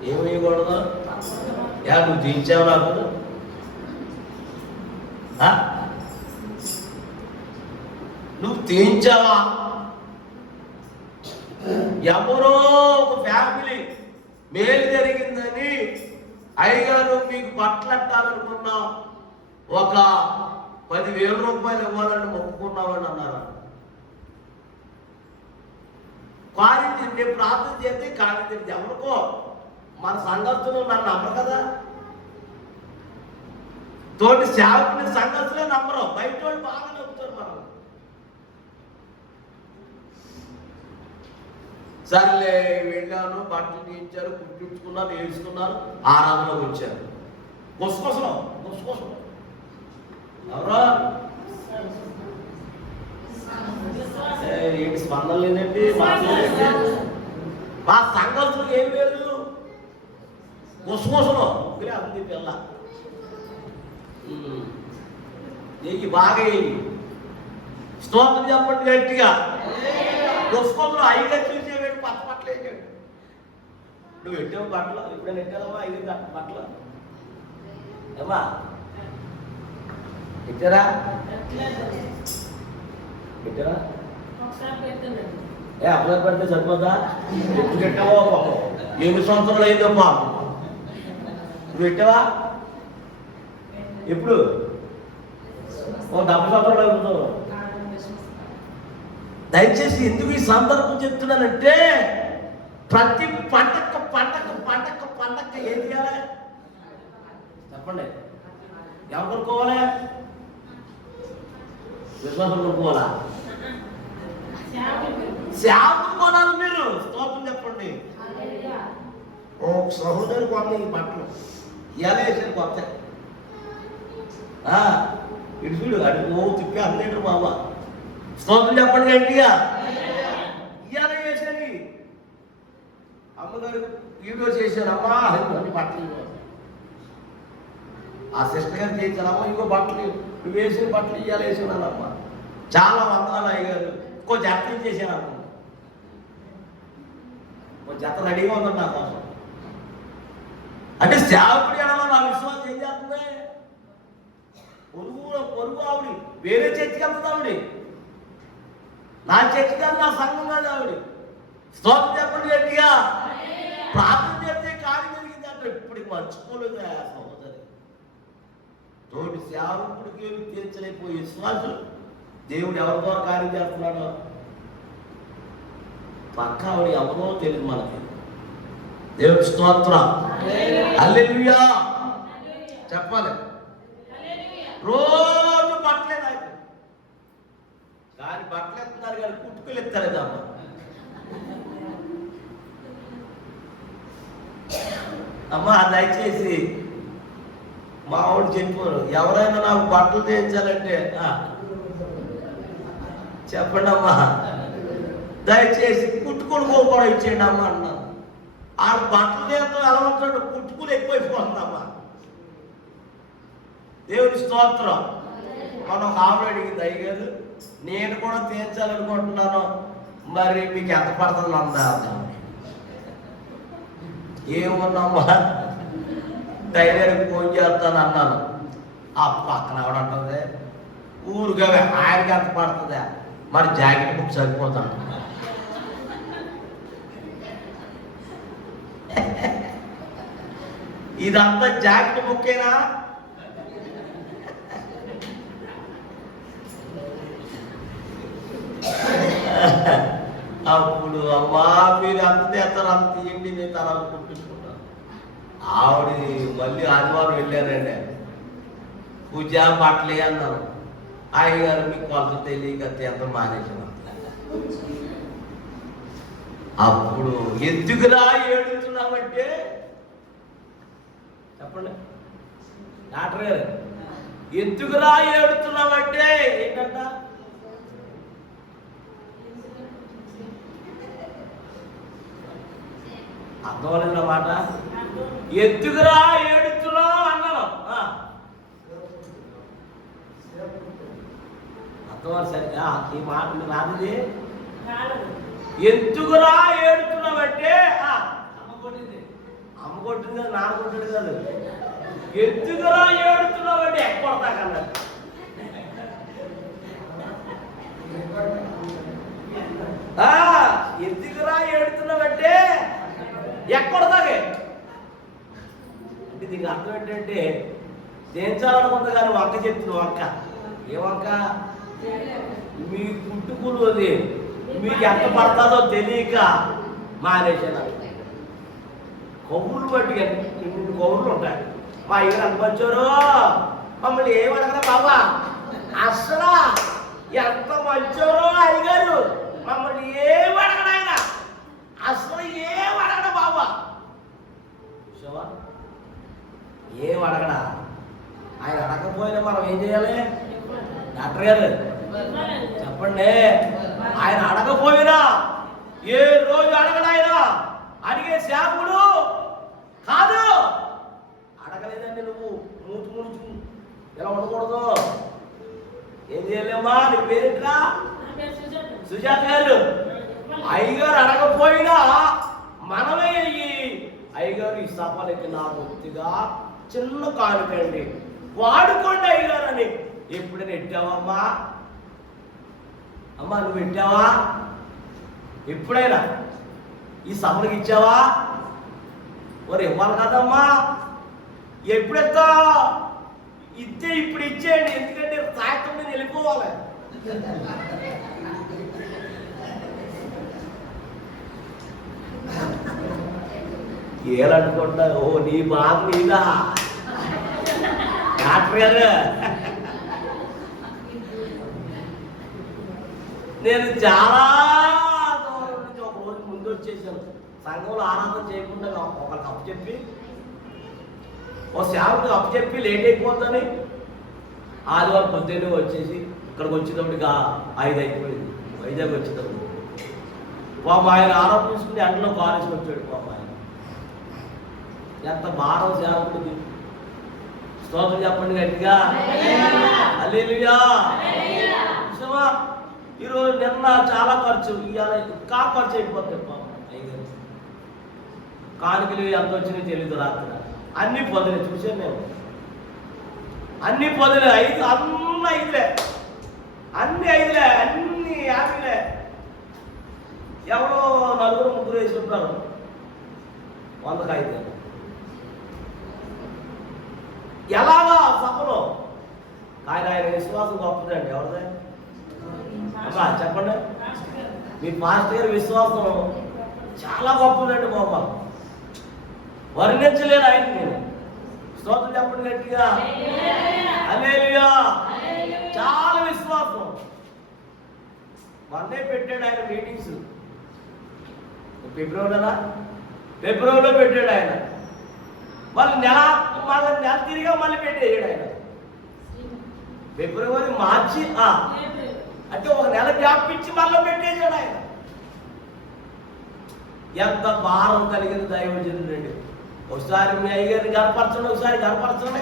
ఏమి వేయకూడదు? నువ్వు దించావు నాకు? నువ్వు తీయించావా? ఎవరో ఒక ఫ్యామిలీ మేలు జరిగిందని అయ్యగారు మీకు బట్టలట్టాలనుకున్నా, ఒక 10,000 రూపాయలు ఇవ్వాలని మొక్కుకున్నామని అన్నారు. కారింది, నేను ప్రార్థన చేస్తే కారింది. ఎవరికో మన సంఘస్థులు నన్ను నమ్మరు కదా. తోటి సేవకుని సంఘస్థులే నమ్మరు, బయట వాళ్ళు బాగా నమ్ముతారు. మనం సర్లే వెళ్ళాను, బట్టలు తీయించారు, కుట్టించుకున్నారు, ఏడ్చుకున్నారు, ఆరాధనలోకి వచ్చారు. గుసగుసలు ఎవరో ఏంటి స్పందన లేదండి? మా సంఘస్థులు ఏం లేదు, గుసగుసలు అంది పిల్ల. నీకు బాగా స్తోత్రం చెప్పండి గట్టిగా. గుసగుసలు ఐదు చూసేవాడు, పచ్చ బట్టలు వేసాడు. నువ్వు పెట్టావు బట్టలు, ఎప్పుడైనా పెట్టావా? 5 బట్టలు ఏమా పెట్టారా? పెట్టారా? అప్లై పెడితే సరిపోదా? ఎప్పుడు పెట్టావో? 8 సంవత్సరాలు అయిందమ్మా. నువ్వు పెట్టావా? ఎప్పుడు? 70 సంవత్సరాలు అవుతుందో. దయచేసి ఎందుకు ఈ సందర్భం చెప్తున్నానంటే, ప్రతి పండగ ఏం చేయాలి చెప్పండి? ఎవరు కొనుక్కోవాలి? విశ్వాసం కొనుక్కోవాలా? సేవకులు కొనాలి. మీరు స్తోత్రం చెప్పండి. ఓ సహోదరు కొన్న ఈ బట్టలు ఇలా వేసారు కొత్త. ఇటు చూడు, అటు తిప్పి అన్నేడు మామ. స్తోత్రం చెప్పండి గట్టిగా. ఇవాళ వేసాను, అమ్మగారు వీడియో చేశారు. అమ్మా అన్ని బట్టలు ఆ సిస్టర్ గారు చేయించారమ్మా, ఇంకో బట్టలు నువ్వు వేసిన బట్టలు ఇవాళ వేసినానమ్మా. చాలా వందనాలు అయ్యారు. ఇంకో జత చేశానమ్మా, ఒక జత రెడీగా ఉందండి నా కోసం. అంటే సేవకుడి ఎడమ నా విశ్వాసం ఏం చేస్తుంది? పొరుగు ఆవిడ వేరే చర్చికి వెళ్తుంది. ఆవిడ నా చర్చి కాదు, నా సంఘం కాదు ఆవిడ. స్తోత్రం చెప్పండి గట్టిగా. ప్రార్థన చేస్తే కార్యం జరిగింది అంటే ఇప్పటికి మర్చిపోలేదు సహోదరి. తోటి సేవకుడికి తీర్చలేకపోయే విశ్వాసం దేవుడు ఎవరి ద్వారా కార్యం చేస్తున్నాడో పక్క ఆవిడ ఎవరో తెలియదు మనకి. దేవుడి స్తోత్రం, హల్లెలూయా చెప్పాలి. రోజు బట్టలే నాకు, కానీ బట్టలు ఎత్తున్నారు కానీ కుట్టుకులు ఎత్తలేదమ్మా. అమ్మా దయచేసి మా ఆవిడ చెప్పారు, ఎవరైనా నాకు బట్టలు చేయించాలంటే చెప్పండి అమ్మా, దయచేసి కుట్టుకులు కూడా ఇచ్చేయండి అమ్మ అన్నాను. ఆ బట్టలు చేస్తాం ఎలా ఉంటాడు, కుట్టుకులు ఎక్కువైపోతుందమ్మా. దేవుడి స్తోత్రం. మనం ఒక ఆవిడ అడిగింది, అయ్యారు నేను కూడా తీయించాలనుకుంటున్నాను, మరి మీకు ఎంత పడుతుంది అందా? ఏమన్నామ్మా, టైలర్కి ఫోన్ చేస్తాను అన్నాను. ఆ పక్కన ఎవడంటుంది, ఊరుగా ఆయనకి ఎంత పడుతుందా, మరి జాకెట్ బుక్ సరిపోతాను. ఇదంతా జాకెట్ బుక్కేనా? అప్పుడు అమ్మా మీరు అంత చేస్తారు, అంత తీయండి, నేను తర్వాత కుట్టించుకుంటాను. ఆవిడ మళ్ళీ ఆదివారం వెళ్ళానండి, పూజ బట్టలే అన్నాను. అయ్యగారు మీకు కొలత తెలియక ఎంత మానేసిన. అప్పుడు ఎందుకురా ఏడుతున్నామంటే చెప్పండి డాక్టర్ గారు, ఎందుకురా ఏడుతున్నావంటే ఏంటంట? అర్థం అవ్వలేదు మాట. ఎందుకురా ఏడుతున్నావు అన్నాను. అర్థం సరిగ్గా ఈ మాట రానిది. ఎందుకురా ఏడుతున్నావంటే అమ్మ కొట్టింది కదా, నాన్న కొట్టాడు కాదు. ఎందుకురా ఏడుతున్నావంటే ఎక్కొడతాకన్నా. ఎందుకురా ఏడుతున్నావంటే ఎక్కొడతాగే అంటే దీనికి అర్థం ఏంటంటే చేయించాలనుకుంది కానీ వంక చెప్తున్నావు. వంక ఏ వంక? మీ కుట్టుకులు అది మీకు ఎంత పడుతుందో తెలియక మానేసాను. కబుర్లు బట్టి ఇన్ని కబుర్లు ఉంటాయి. మా అయ్యగారు ఎంత మంచోరు, మమ్మల్ని ఏమడగరా బాబా, అసలు ఎంత మంచోరో అయ్యగారు, మమ్మల్ని ఏమడగడా ఆయన, అసలు ఏమడగడా బాబా. చూసావా, ఏం అడగడా. ఆయన అడగకపోయినా మనం ఏం చేయాలి? డాక్టర్ గారు చెప్పండి. ఆయన అడగపోయినా ఏ రోజు అడగడాయన అడిగే శాపుడు కాదు. అడగలేదండి నువ్వు మూతు ముడుచు ఇలా ఉండకూడదు. ఏం చేయలేమ్మా? నీ పేరేంట్రా? సుజాత గారు. అయ్యగారు అడగపోయినా మనమే అయ్యి అయ్యగారు ఈ సభలకి నా బొత్తిగా చిన్న కానుకండి వాడుకోండి అయ్యగారు అని ఎప్పుడైనా ఎట్టావమ్మా? అమ్మా నువ్వు పెట్టావా? ఎప్పుడైనా ఈ సభలకు ఇచ్చావా? మరి ఇవ్వాలి కదమ్మా. ఎప్పుడెత్తా ఇచ్చే ఇప్పుడు ఇచ్చేయండి, ఎందుకంటే సాయంత్రం మీద వెళ్ళిపోవాలి. ఏలనుకుంటా. ఓ నీ బాధ నీదా డాక్టర్ గారు. నేను చాలా దూరం నుంచి ఒక రోజు ముందు వచ్చేసాను. సంఘంలో ఆరాధన చేయకుండా ఒకరికి అప్పు చెప్పి, ఒక సేవకు అప్పు చెప్పి లేట్ అయిపోతుందని ఆదివారం పొద్దున్నే వచ్చేసి ఇక్కడికి వచ్చేటప్పటికి 5 అయిపోయింది. వైజాగ్ వచ్చేటప్పుడు పాప ఆయన ఆరోపణ తీసుకుని ఎండలో కాలేజీకి వచ్చాడు. పాప ఆయన ఎంత భారం సేవకుడికి. స్తోత్రం చెప్పండి గట్టిగా. హల్లెలూయా. చూసావా, ఈరోజు నిన్న చాలా ఖర్చు, ఇవాళ ఇంకా ఖర్చు అయిపోతుంది. పాప కానుకలు ఎంత వచ్చినాయి తెలియదు. రాత్రి అన్ని పొదలే చూసాను మేము. అన్ని పొదలే 5 అన్నీ 5లే, అన్ని 5లే, అన్ని 50లే. ఎవరో 4 3 వేసి ఉంటారు 100కి 5. ఎలాగా సభలో ఆయన విశ్వాసం గొప్పదండి. ఎవరిదే అమ్మా చెప్పండి. మీ పాస్టర్ గారి విశ్వాసం చాలా గొప్పదండి బాబా. వర్ణించలేరు ఆయన. నేను స్తోత్రం చెప్పండి గట్టిగా. హల్లెలూయా. చాలా విశ్వాసం. మొన్నే పెట్టాడు ఆయన మీటింగ్స్. ఫిబ్రవరిలో పెట్టాడు ఆయన. మళ్ళీ నెల తిరిగా మళ్ళీ పెట్టేయాడు ఆయన. ఫిబ్రవరి మార్చి అంటే ఒక నెల గ్యాప్ ఇచ్చి మళ్ళీ పెట్టేసాడు ఆయన. ఎంత భారం కలిగిన దైవజనుడండి. ఒకసారి మీ అయ్యగారిని కనపరచండి, ఒకసారి కనపరచండి.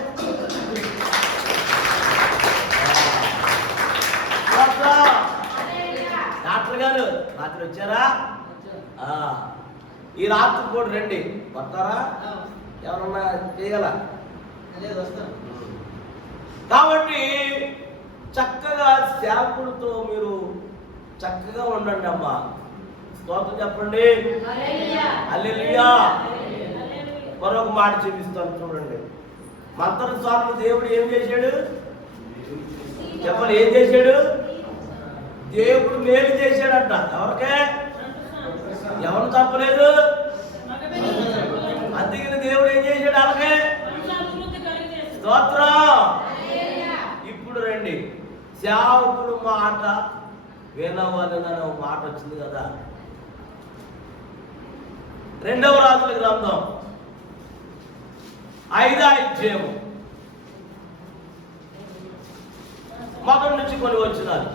డాక్టర్ గారు రాత్రి వచ్చారా? ఈ రాత్రి కూడా రండి. వస్తారా? ఎవరన్నా చేయగల? కాబట్టి చక్కగా సేవకుడితో మీరు చక్కగా ఉండండి అమ్మా. స్తోత్రం చెప్పండి. హల్లెలూయా. మరొక మాట చూపిస్తాను చూడండి. మంత్ర స్వామి దేవుడు ఏం చేశాడు చెప్పండి? ఏం చేశాడు? దేవుడు మేలు చేశాడంట. ఎవరికే? ఎవరు తప్పలేదు. అందుకని దేవుడు ఏం చేశాడు? అలాగే స్తోత్రం. ఇప్పుడు రండి, సేవకుడు మాట వినవలెనని ఒక మాట వచ్చింది కదా. 2వ రాజుల గ్రంథం 5వ అధ్యాయం మొదటి నుంచి కొని వచ్చినారు.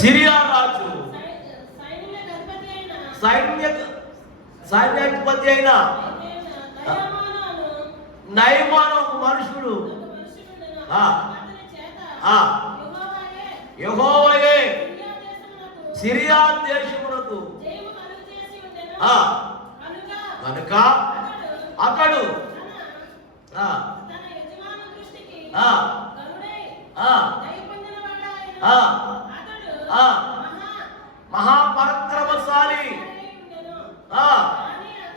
సిరియా రాజు సైన్యాధిపతి అయిన నయమాను ఒక మనుషుడు యెహోవాయే సిరియా దేశమునకు కనుక అతడు మహాపరాక్రమశాలి,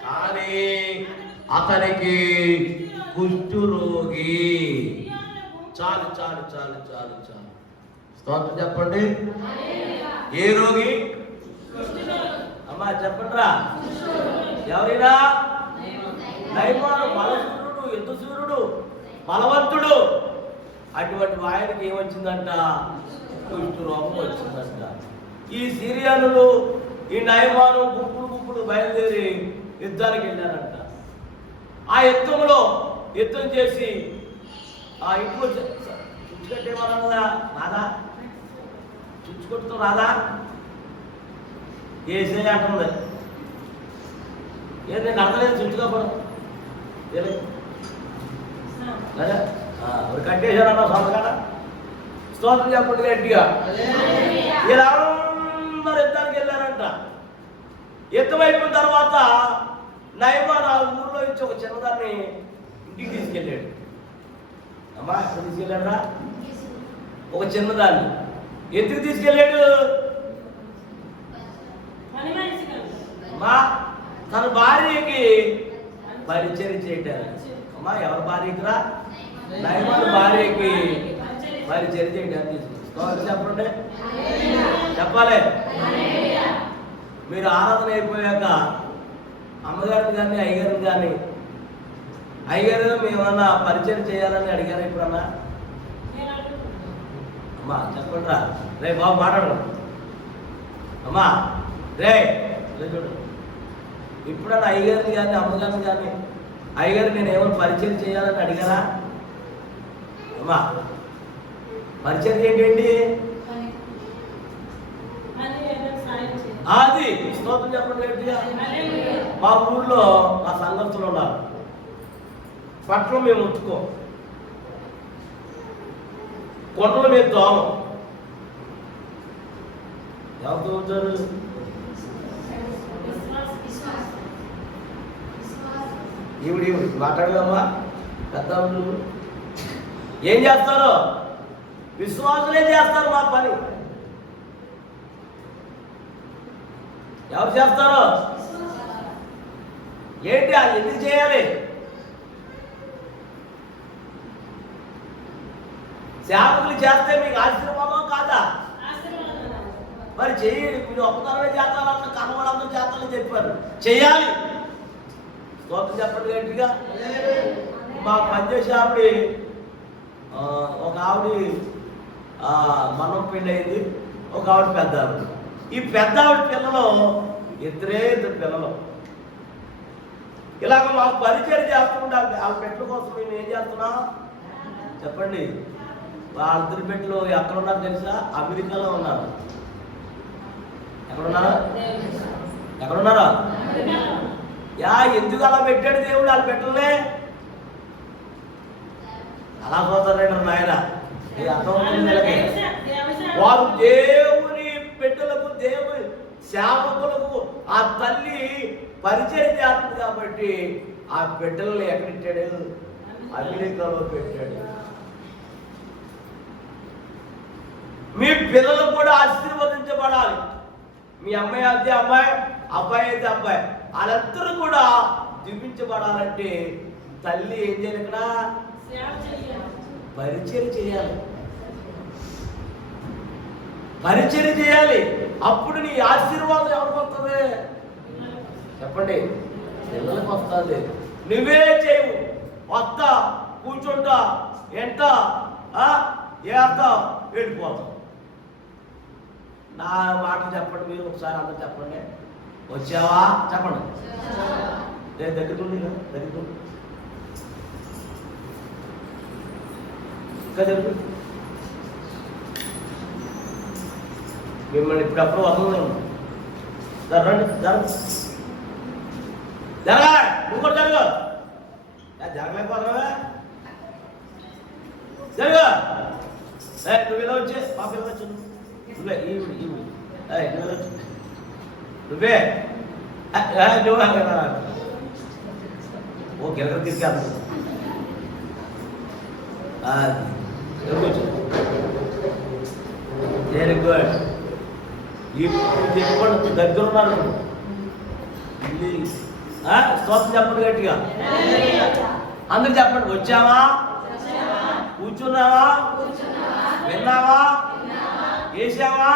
కానీ అతనికి కుష్ఠరోగి. చాలు చాలు చాలు చాలు చాలు. స్తోత్రం చెప్పండి. ఏ రోగి అమ్మా చెప్పండిరా? ఎవరైనా నయమాను బలసూరుడు, యుద్ధసూరుడు, బలవంతుడు. అటువంటి ఆయనకి ఏమొచ్చిందంట? కుష్ఠరోగం వచ్చిందంట. ఈ సిరియనులు ఈ నయమాను గుంపులు బయలుదేరి యుద్ధానికి వెళ్ళారంట. ఆ యుద్ధంలో యుద్ధం చేసి ఆ ఇంట్లో చుచ్చుకట్టేవాళ్ళ రాదా? చుచ్చుకొట్టుతో రాదా? ఏసే అంటుంది. ఏది నేను అర్థలేదు. చుచ్చుకోపడం అదే కట్టేశారన్నా సొంతకాడ. స్తోత్రం చెప్పండి గట్టిగా. ఇలా అందరు యుద్ధానికి వెళ్ళారంట. యుద్ధం అయిపోయిన తర్వాత నయమాను ఆ ఊర్లో నుంచి ఒక చిన్నదాన్ని ఇంటికి తీసుకెళ్ళాడు. అమ్మా ఎక్కడ తీసుకెళ్ళాడురా? ఒక చిన్నదాన్ని ఎందుకు తీసుకెళ్ళాడు? అమ్మా తన భార్యకి పరిచయం చేయడానికి. అమ్మా ఎవరి భార్యకిరా? నయమాను భార్యకి పరిచయం చేయడానికి తీసుకెళ్ళి. చెప్పండి చెప్పాలి. మీరు ఆరాధన అయిపోయాక అమ్మగారిని కానీ అయ్యగారిని కానీ, అయ్యగారు మేమన్నా పరిచయం చేయాలని అడిగారా ఎప్పుడన్నా? అమ్మా చెప్పండి రా. రే బాబు మాట్లాడు. అమ్మా రే చూడు, ఇప్పుడన్నా అయ్యగారిని కానీ అమ్మగారిని కానీ, అయ్యగారు నేను ఏమైనా పరిచయం చేయాలని అడిగారా? అమ్మా పరిచయం ఏంటండి? అది స్తోత్రం చెప్పండి గట్టిగా. మా ఊళ్ళో మా సంఘస్థులు ఉన్నారు. పట్ల మేము ఉతుకో, కొండల మీద దోమం. ఎవరు తోముతారు? ఈవిడ మాట్లాడదమ్మా. పెద్ద ఏం చేస్తారు? విశ్వాసులే చేస్తారు మా పని. ఎవరు చేస్తారు? ఏంటి అది ఎందుకు చేయాలి? సేవకులు చేస్తే మీకు ఆశీర్వాదం కాదా? మరి చెయ్యండి. మీరు ఒక్కదానే చేస్తారంటే కనవాళ్ళందరూ చేస్తారని చెప్పారు. చెయ్యాలి. స్తోత్రం చెప్పండి గట్టిగా. మా పనిచేసే ఆవిడ, ఒక ఆవిడ మనం పెళ్ళి అయింది, ఒక ఆవిడ పెద్ద ఆవిడ. ఈ పెద్ద ఆవిడ పిల్లలు ఇద్దరు పిల్లలు. ఇలాగ మాకు పరిచయం చేస్తుంటే ఆ పెట్టల కోసం మేము ఏం చేస్తున్నాం చెప్పండి? వాళ్ళిద్దరి పెట్టలు ఎక్కడ ఉన్నారు తెలుసా? అమెరికాలో ఉన్నారు. ఎక్కడున్నారా? ఎందుకు అలా పెట్టాడు దేవుడు వాళ్ళు పెట్టలే? అలా పోతారంటారు నాయన. వారు దేవుని బిడ్డలకు, దేవుని సేవకులకు ఆ తల్లి పరిచయం చేస్తుంది కాబట్టి ఆ బిడ్డలను ఎక్కడిట్టాడు? అమెరికాలో పెట్టాడు. మీ పిల్లలు కూడా ఆశీర్వదించబడాలి. మీ అమ్మాయి అయితే అమ్మాయి, అబ్బాయి అయితే అబ్బాయి, వాళ్ళందరూ కూడా దీపించబడాలంటే తల్లి ఏం చేయాలి? ఇక్కడ పరిచయం చేయాలి. పరిచయం చేయాలి. అప్పుడు నీ ఆశీర్వాదం ఎవరికి వస్తుంది చెప్పండి? పిల్లలకు వస్తుంది. నువ్వే చేయవు. వస్తా, కూర్చుంటా, ఎంత ఏస్తా, వెళ్ళిపోతావు. నా మాట చెప్పండి. మీరు ఒకసారి అందరూ చెప్పండి. వచ్చావా చెప్పండి. దగ్గరుండి ఇంకా జరుగు. మిమ్మల్ని ఇప్పుడప్పుడు వదలలేము. జరగండి, జరగ నువ్వు కూడా జరగ. జరగలేకపోతున్నావా? జరగ. నువ్వు ఇలా వచ్చే మా పిల్లలు వచ్చు. నువ్వే నువ్వే ఓ గిరగ తిరిగి వెరీ గుడ్. ఇప్పుడు చెప్పండి, దగ్గర ఉన్నారు. స్తోత్రం చెప్పండి గట్టిగా. అందరు చెప్పండి. వచ్చావా, కూర్చున్నావా, విన్నావా, వేసావా,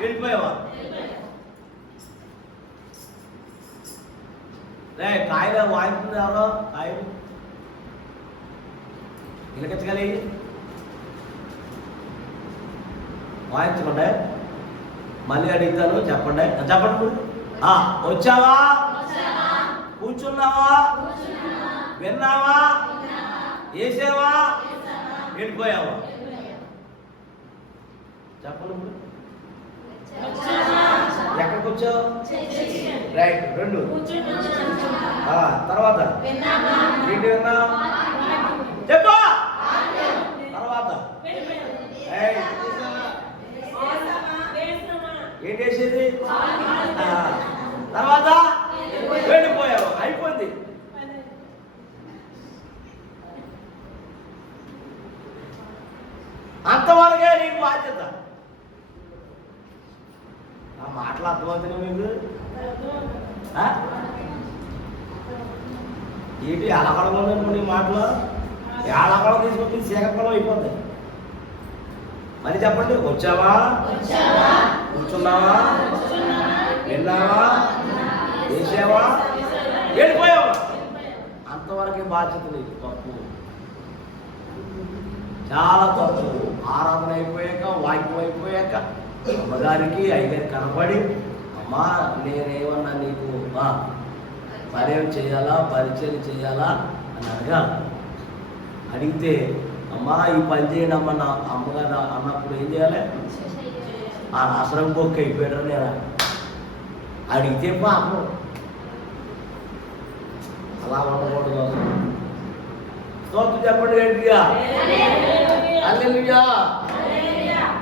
వెళ్ళిపోయావా? రే కాయలు వాయించింది ఎవరో? కాయలు ఇలకచ్చగలి వాయించకండి. మళ్ళీ అడుగుతాను, చెప్పండి. చెప్పండి. వచ్చావా, కూర్చున్నావా, విన్నావా, వేసావా, వెళ్ళిపోయావా? చెప్పండి. ఎక్కడికి వచ్చావు? రైట్. రెండు. తర్వాత ఏంటి విన్నా? చెప్పు. తర్వాత ఏంటి వేసేది? తర్వాత వెళ్ళిపోయావు. అయిపోయింది. అంతవరకే నీకు బాధ్యత. ఆ మాటలు అర్థమవుతున్నాయి మీకు? ఏంటి అలకడంలో నీ మాటలు? ఏళ్ళకడం తీసుకొచ్చి శేఖరకలం అయిపోతాయి. మరి చెప్పండి. వచ్చావా, కూర్చున్నావా, విన్నావా, వేసావా, వెళ్ళిపోయావా? అంతవరకే బాధ్యత నీకు. తప్పు, చాలా తప్పు. ఆరాధన అయిపోయాక, వాక్యం అయిపోయాక అమ్మగారికి అయ్యగారికి కనపడి, అమ్మా నేనేమన్నా నీకు పర్యం చేయాలా, పరిచయం చేయాలా అని అడగాలి. అడిగితే అమ్మా ఈ పని చేయండి అమ్మ నా అమ్మగారు అన్నప్పుడు ఏం చేయాలి? ఆ ఆశ్రమం బొక్క అయిపోయాడు నేను అడిగితే పాపం. అలా ఉండకూడదు. స్తోత్రం చెప్పండి గట్టిగా. హల్లెలూయా.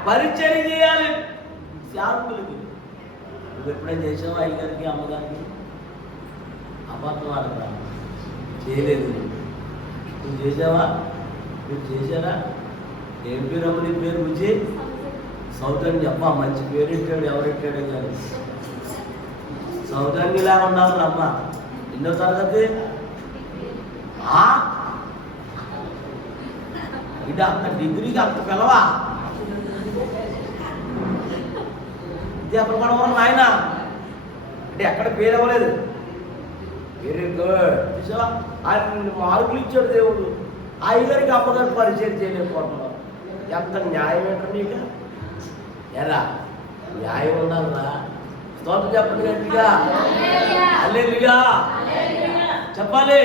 పరిచయం చేయాలి శాంతులకి. నువ్వు ఎప్పుడైనా చేసావా అయ్యగారికి, అమ్మగారికి? అబద్ధం ఆడతా చేయలేదు. నువ్వు చేసావా? మీరు చేశారా? ఏం పేరు అమ్మ నీ పేరు? బుజ్జి సౌజన్య. చెప్ప మంచి పేరు ఇట్టాడు. ఎవరెట్టాడు కానీ సౌజన్యలా ఉండాలి అమ్మ. ఎన్నో తరగతి? ఇది అంత డిగ్రీకి అంత పిలవా? ఇది అక్కడ కూడా నాయన అంటే ఎక్కడ పేరు అవ్వలేదు. Very good. చూసావా? ఆయన మార్కులు ఇచ్చాడు దేవుడు. ఆ ఇద్దరికి అమ్మగారు పరిచయం చేయలేకపోతున్నాం. ఎంత న్యాయం ఏంటంటే నీకు? ఎలా న్యాయం ఉండాలరా? స్తోత్రం చెప్పండి గట్టిగా. హల్లెలూయా చెప్పాలి.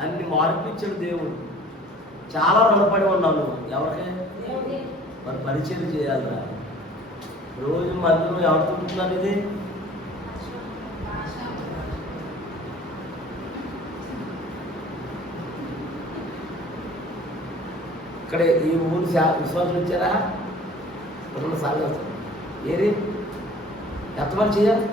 అన్ని మార్కులు ఇచ్చాడు దేవుడు. చాలా రుణపడి ఉన్నావు నువ్వు. ఎవరికే? మరి పరిచయం చేయాలరా? రోజు మధ్యలో ఎవరు తింటున్నారు? ఇది ఇక్కడ ఈ ఊరు విశ్వాసం ఇచ్చారా? 2 సార్లు ఏది ఎంతమంది చేయాలి?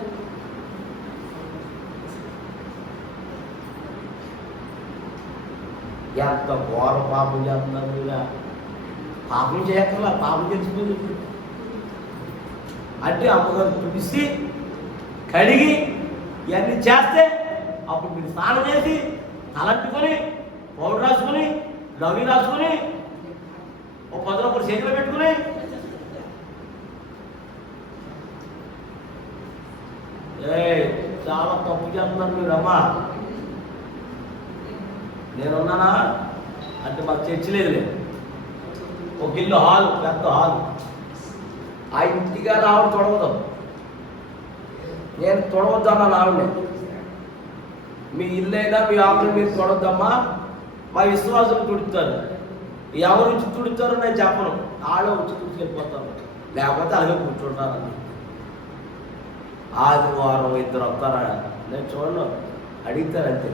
ఎంత ఘోర పాపం చేస్తున్నారు మీరు. పాపం చేయక్కర్లా, పాపం తెలిసిపోయింది. అంటే అమ్మగారు తుడిసి కడిగి ఇవన్నీ చేస్తే అప్పుడు మీరు స్నానం చేసి తలంటుకొని పౌడర్ రాసుకొని లవి రాసుకొని ఒక 10 రూపాయలు చేతిలో పెట్టుకుని చాలా తప్పు చేస్తున్నారు మీరు. అమ్మా నేనున్నానా అంటే మాకు చర్చి లేదులే. ఒక ఇల్లు హాల్, పెద్ద హాల్. ఆ ఇంటిగా ఆవిడ తొడవదాం. నేను తొడవద్దాను ఆవిడని. మీ ఇల్లు అయినా మీ ఆవిడ మీరు తొడవద్దమ్మా, మా విశ్వాసం తుడుతారు. ఎవరు వచ్చి తుడుతారో నేను చెప్పను, వాళ్ళు వచ్చి తుడిచెళ్ళిపోతారు, లేకపోతే అలాగే కూర్చుంటారని. ఆదివారం ఇద్దరు వస్తారా, నేను చూడను, అడిగితారంతే.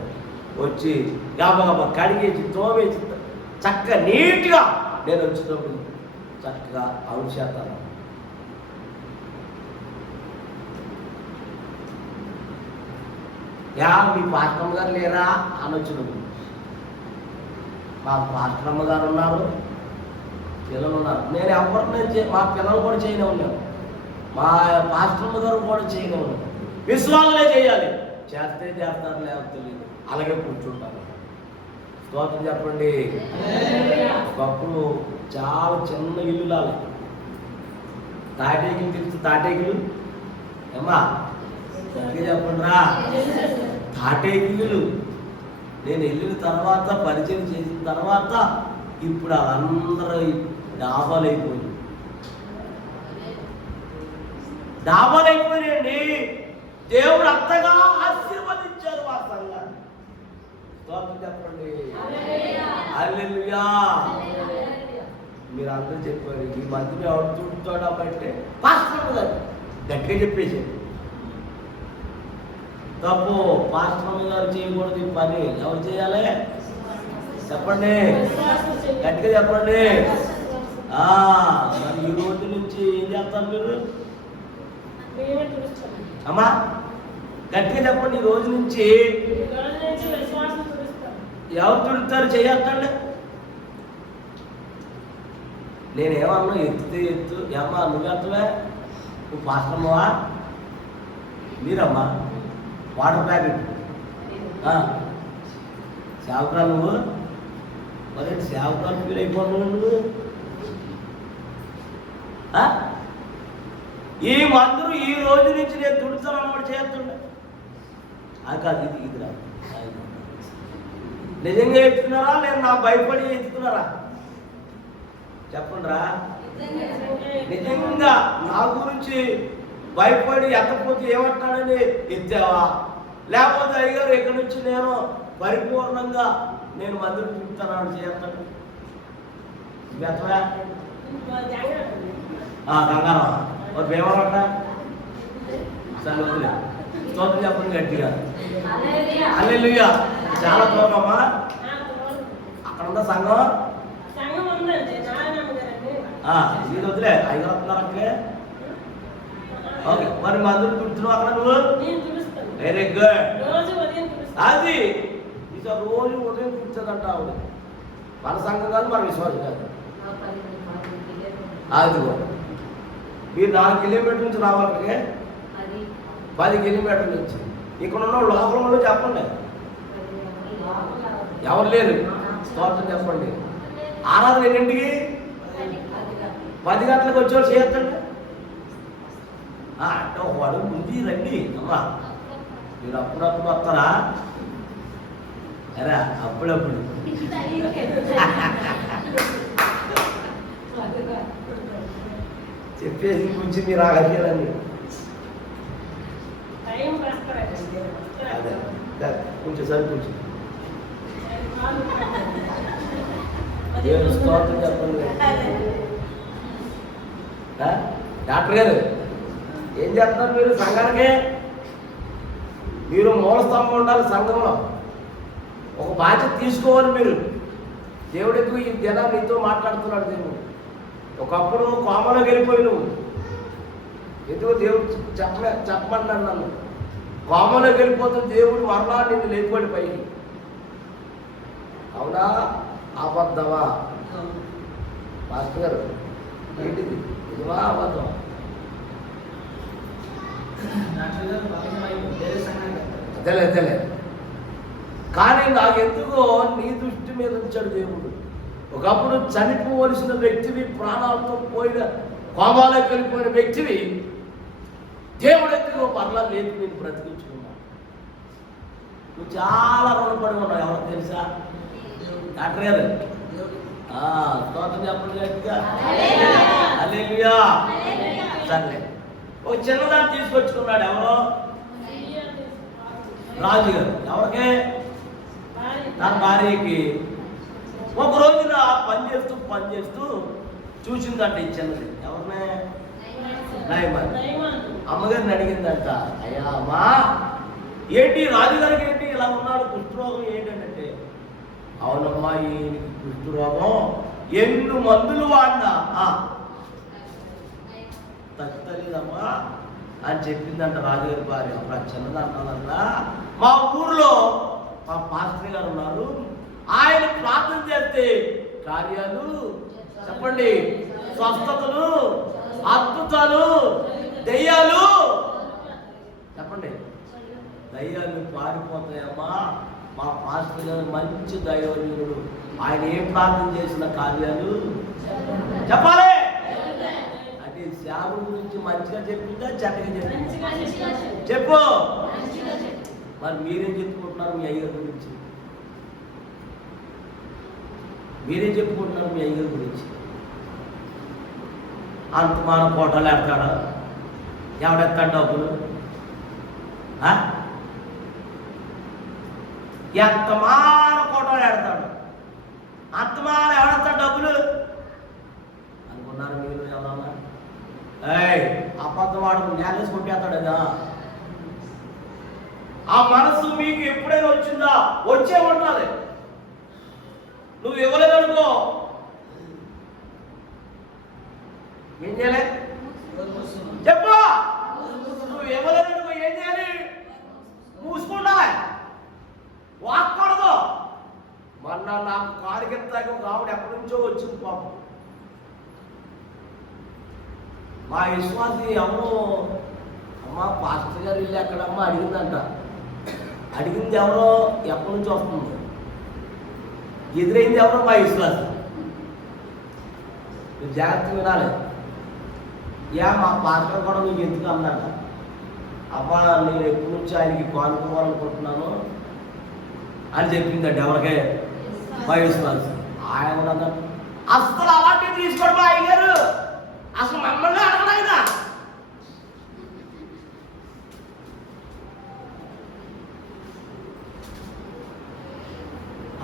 వచ్చి గబగబా కడిగేసి తోమేసి చక్కగా నీట్గా నేను వచ్చేటప్పుడు చక్కగా అవును చేస్తాను. మీ పాస్టమ్మ గారు లేరా అని వచ్చినప్పుడు, మా పాస్టమ్మ గారు ఉన్నారు, పిల్లలు ఉన్నారు. నేను ఎవరిని మా పిల్లలు కూడా చేయనే ఉన్నాను, మా పాస్టమ్మ గారు కూడా చేయనే ఉన్నాను. విశ్వాసమే చేయాలి, చేస్తే చేస్తారు, లేకపోతే తెలియదు, అలాగే కూర్చుంటాను. స్తోత్రం చెప్పండి. ఒకప్పుడు చాలా చిన్న ఇల్లు లాగా, తాటేకులు తెలుసు, తాటేకులు ఏమా సరిగ్గా చెప్పండి రా, తాటేకులు. నేను వెళ్ళిన తర్వాత, పరిచయం చేసిన తర్వాత ఇప్పుడు అందరూ డాబాలైపోయాయండి. దేవుడు అంతగా ఆశీర్వదించారు మా సంఘాన్ని. స్తోత్రం చెప్పండి. హల్లెలూయా. మీరు అందరూ చెప్పారు, ఈ మధ్య ఎవరు చూడతాడు అంటే పాస్టర్ గారు గట్టిగా చెప్పేసి తప్పు. పాస్టర్ గారు చేయకూడదు ఈ పని, ఎవరు చేయాలి చెప్పండి, గట్టిగా చెప్పండి. మరి ఈ రోజు నుంచి ఏం చేస్తారు మీరు అమ్మా, గట్టిగా చెప్పండి. ఈ రోజు నుంచి ఎవరు తుడుతారు చేయొద్దండి. నేనేమన్నా ఎత్తు ఏమ్మా నువ్వెత్తవే, నువ్వు పాస్టమ్మవా, మీరమ్మా వాటర్ ప్యాకెట్ సేవకురా నువ్వు, మరి సేవకురాలు ఫీల్ అయిపోతున్నావు నువ్వు. ఈ మందులు ఈ రోజు నుంచి నేను తుడుతాను అన్నమాట చేస్తుండే. అది కాదు, ఇది రా, నిజంగా ఎత్తుతున్నారా నేను నా భయపడి ఎత్తుతున్నారా చెప్పండి రా. నిజంగా నా గురించి భయపడి ఎత్తపోతే ఏమంటాడని ఎత్తావా, లేకపోతే అయ్యారు ఇక్కడి నుంచి నేను పరిపూర్ణంగా నేను మందులు తుడుతాను చేస్తాను కంగారం ఒక భీమరాట సరే వదిలే. స్తోత్రం చెప్పండి గట్టిగా. హల్లెలూయా. చాలా దూరమా అక్కడ ఉందా సంఘం? ఇది వదిలే, 5 వస్తున్నారంటే ఓకే. మరి మందులు తుడుతున్నావు అక్కడ నువ్వు, వెరీ గుడ్. అది ఇక రోజు ఉదయం తుడుతుందంట ఆవిడ. మన సంఘం కాదు, మన విశ్వాసం కాదు. అది మీరు 4 కిలోమీటర్ల నుంచి రావాలంటే 10 కిలోమీటర్ల నుంచి ఇక్కడ ఉన్న లోపల చెప్పండి, ఎవరు లేరు. స్తోత్రం చెప్పండి. ఆరాధన ఎన్నింటికి? 10 గంటలకు వచ్చేవాళ్ళు చేయొద్దండి. అంటే ఒక అడుగు ముందు రండి అమ్మా. మీరు అప్పుడప్పుడు వస్తారా? అరా అప్పుడప్పుడు చెప్పేసి కొంచెం మీరు ఆగలేదండి. అదే కొంచెం సరి కొంచెం స్తోత్రం చెప్పండి. డాక్టర్ గారు ఏం చేస్తున్నారు మీరు సంఘానికి? మీరు మూల స్తంభం ఉండాలి సంఘంలో, ఒక బాధ్యత తీసుకోవాలి మీరు. దేవుడు ఎందుకు ఈ దినాన్ని నీతో మాట్లాడుతున్నాడు. దేవుడు ఒకప్పుడు కోమలోకి వెళ్ళిపోయి నువ్వు ఎందుకు దేవుడు చెప్పమన్నాడు నన్ను. కోమలోకి వెళ్ళిపోతున్న దేవుడు మరలా నిన్ను లేకపోయి పైకి. అవునా అబద్ధమా మాస్టర్ గారు? ఏంటిది, నిజమా అబద్ధం? అదేలే కానీ నాకెందుకో నీ దృష్టి మీద ఉంచాడు దేవుడు. ఒకప్పుడు చనిపోవలసిన వ్యక్తివి, ప్రాణాలతో పోయిన కోమాలోకి వెళ్ళిపోయిన వ్యక్తివి దేవుడు ఎందుకో మరలా లేదు నేను బ్రతికించుకున్నా. నువ్వు చాలా రుణపడి ఉన్నావు. ఎవరు తెలుసా? డాక్టర్ గారు స్తోత్రం చెప్పండి గట్టిగా. హల్లెలూయా. సర్లే, ఒక చిన్నదాన్ని తీసుకొచ్చుకున్నాడు. ఎవరో రాజుగారు. ఎవరికి? తన భార్యకి ఒక రోజున పని చేస్తూ చూసిందంట ఈ చిన్నది. ఎవరినే? నయమాన్. అమ్మగారిని అడిగిందంట, అయ్యా అమ్మా ఏంటి రాజుగారికి ఏంటి ఇలా ఉన్నాడు, కుష్ఠరోగం ఏంటంటే, అవునమ్మా ఈయనకి కుష్ఠరోగం ఎన్ని మందులు వాడినా తగ్గలేదమ్మా అని చెప్పిందంట రాజుగారి భార్య. అప్పుడు ఆ చిన్నదంటానంట, మా ఊర్లో మా పాస్టర్ గారు ఉన్నారు, ఆయన ప్రార్థన చేస్తే కార్యాలు చెప్పండి, స్వస్థతలు, అద్భుతాలు, దయ్యాలు చెప్పండి, దయ్యాలు పారిపోతాయమ్మా. మా పాస్టర్ గారు మంచి దైవజనుడు, ఆయన ఏం ప్రార్థన చేసిన కార్యాలు చెప్పాలి. అంటే సేవల గురించి మంచిగా చెప్పిందా చెడ్డగా చెప్పిందా? చెప్పు. మరి మీరేం చెప్పుకుంటున్నారు మీ అయ్యగారి గురించి? మీరేం చెప్పుకుంటున్నారు మీ అయ్యగారి గురించి? అంతమాన కోటలు ఎడతాడా? ఎవడెత్తాడు డబ్బులు? ఎంతమాన కోటలు ఎడతాడు, అంతమాన ఎవడెత్తాడు డబ్బులు అనుకున్నారు మీరు? ఎవరన్నా అబద్ధం వాడు నేలేసి కొట్టేస్తాడేదా? ఆ మనసు మీకు ఎప్పుడైనా వచ్చిందా? వచ్చే ఉండాలి. నువ్వు ఇవ్వలేదనుకో ఏం చేయాలి? చెప్పు. నువ్వు ఇవ్వలేదనుకో ఏం చేయాలి? మూసుకుంటా, వాక్కూడదు. మొన్న నాకు కారుకెత్తాక ఒక ఆవిడ ఎక్కడి నుంచో వచ్చింది పాపం. మా విశ్వాసి ఎవరో అమ్మ పాస్టర్ గారు ఇల్లు ఎక్కడమ్మా అడిగిందంట. అడిగింది ఎవరో ఎక్కడి నుంచి వస్తుంది, ఎదురైంది ఎవరో మా విశ్వాసి. మీరు జాగ్రత్తగా వినాలి. మా పాస్టర్ కూడా నీకు ఎందుకు అన్నాక, అబ్బా నేను ఎప్పటి నుంచి ఆయనకి పాల్గొవాలనుకుంటున్నాను అని చెప్పిందండి. ఎవరికే? మా విశ్వాసి. ఆయన అన్నాడు, అసలు అలాంటివి తీసుకోండి మా అయ్యారు, అసలు మమ్మల్ని అడగడు ఆయన.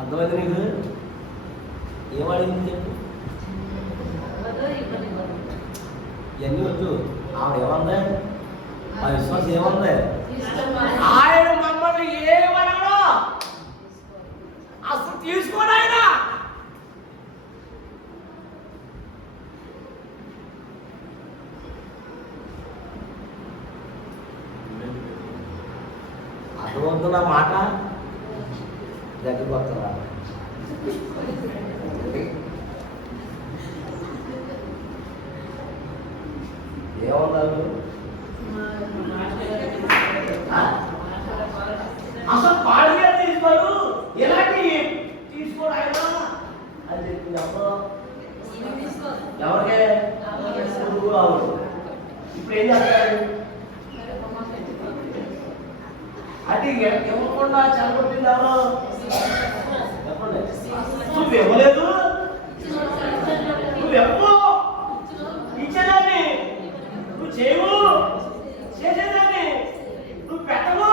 అర్థమైంది నీకు? ఏమడిగింది చెప్పు? ఇవన్నీ వద్దు. ఆవిడ ఏమందే? మా విశ్వాసం ఏమందే? ఆయన మమ్మల్ని ఏమనడా, అసలు తీసుకోండి ఆయన. అర్థమవుతుంది నా మాట? దగ్గరికి వస్తారా? ఏమన్నారు? అసలు పాడిగా తీసుకోడు, ఎలాంటి తీసుకోడు ఆయన అని చెప్పి ఎవరికే? ఇప్పుడు ఏం చేస్తారు అంటే ఇవ్వకుండా చదవట్లేదు ఎవరు? చెప్పండి. నువ్వు ఇవ్వలేదు, నువ్వు ఎప్పు ఇచ్చేదాన్ని, నువ్వు చేయవు చేసేదాన్ని, నువ్వు పెట్టవు.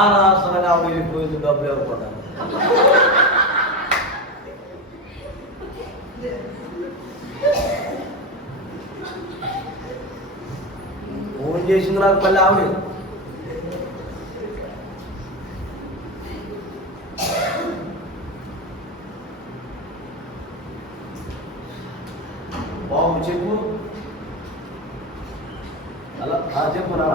అనవసరంగా ఆవిడ వెళ్ళిపోయింది, డబ్బులు ఇవ్వకుండా. ఫోన్ చేసింది నాకు మళ్ళీ ఆవిడ. బాబు చెప్పు. అలా చెప్పు నా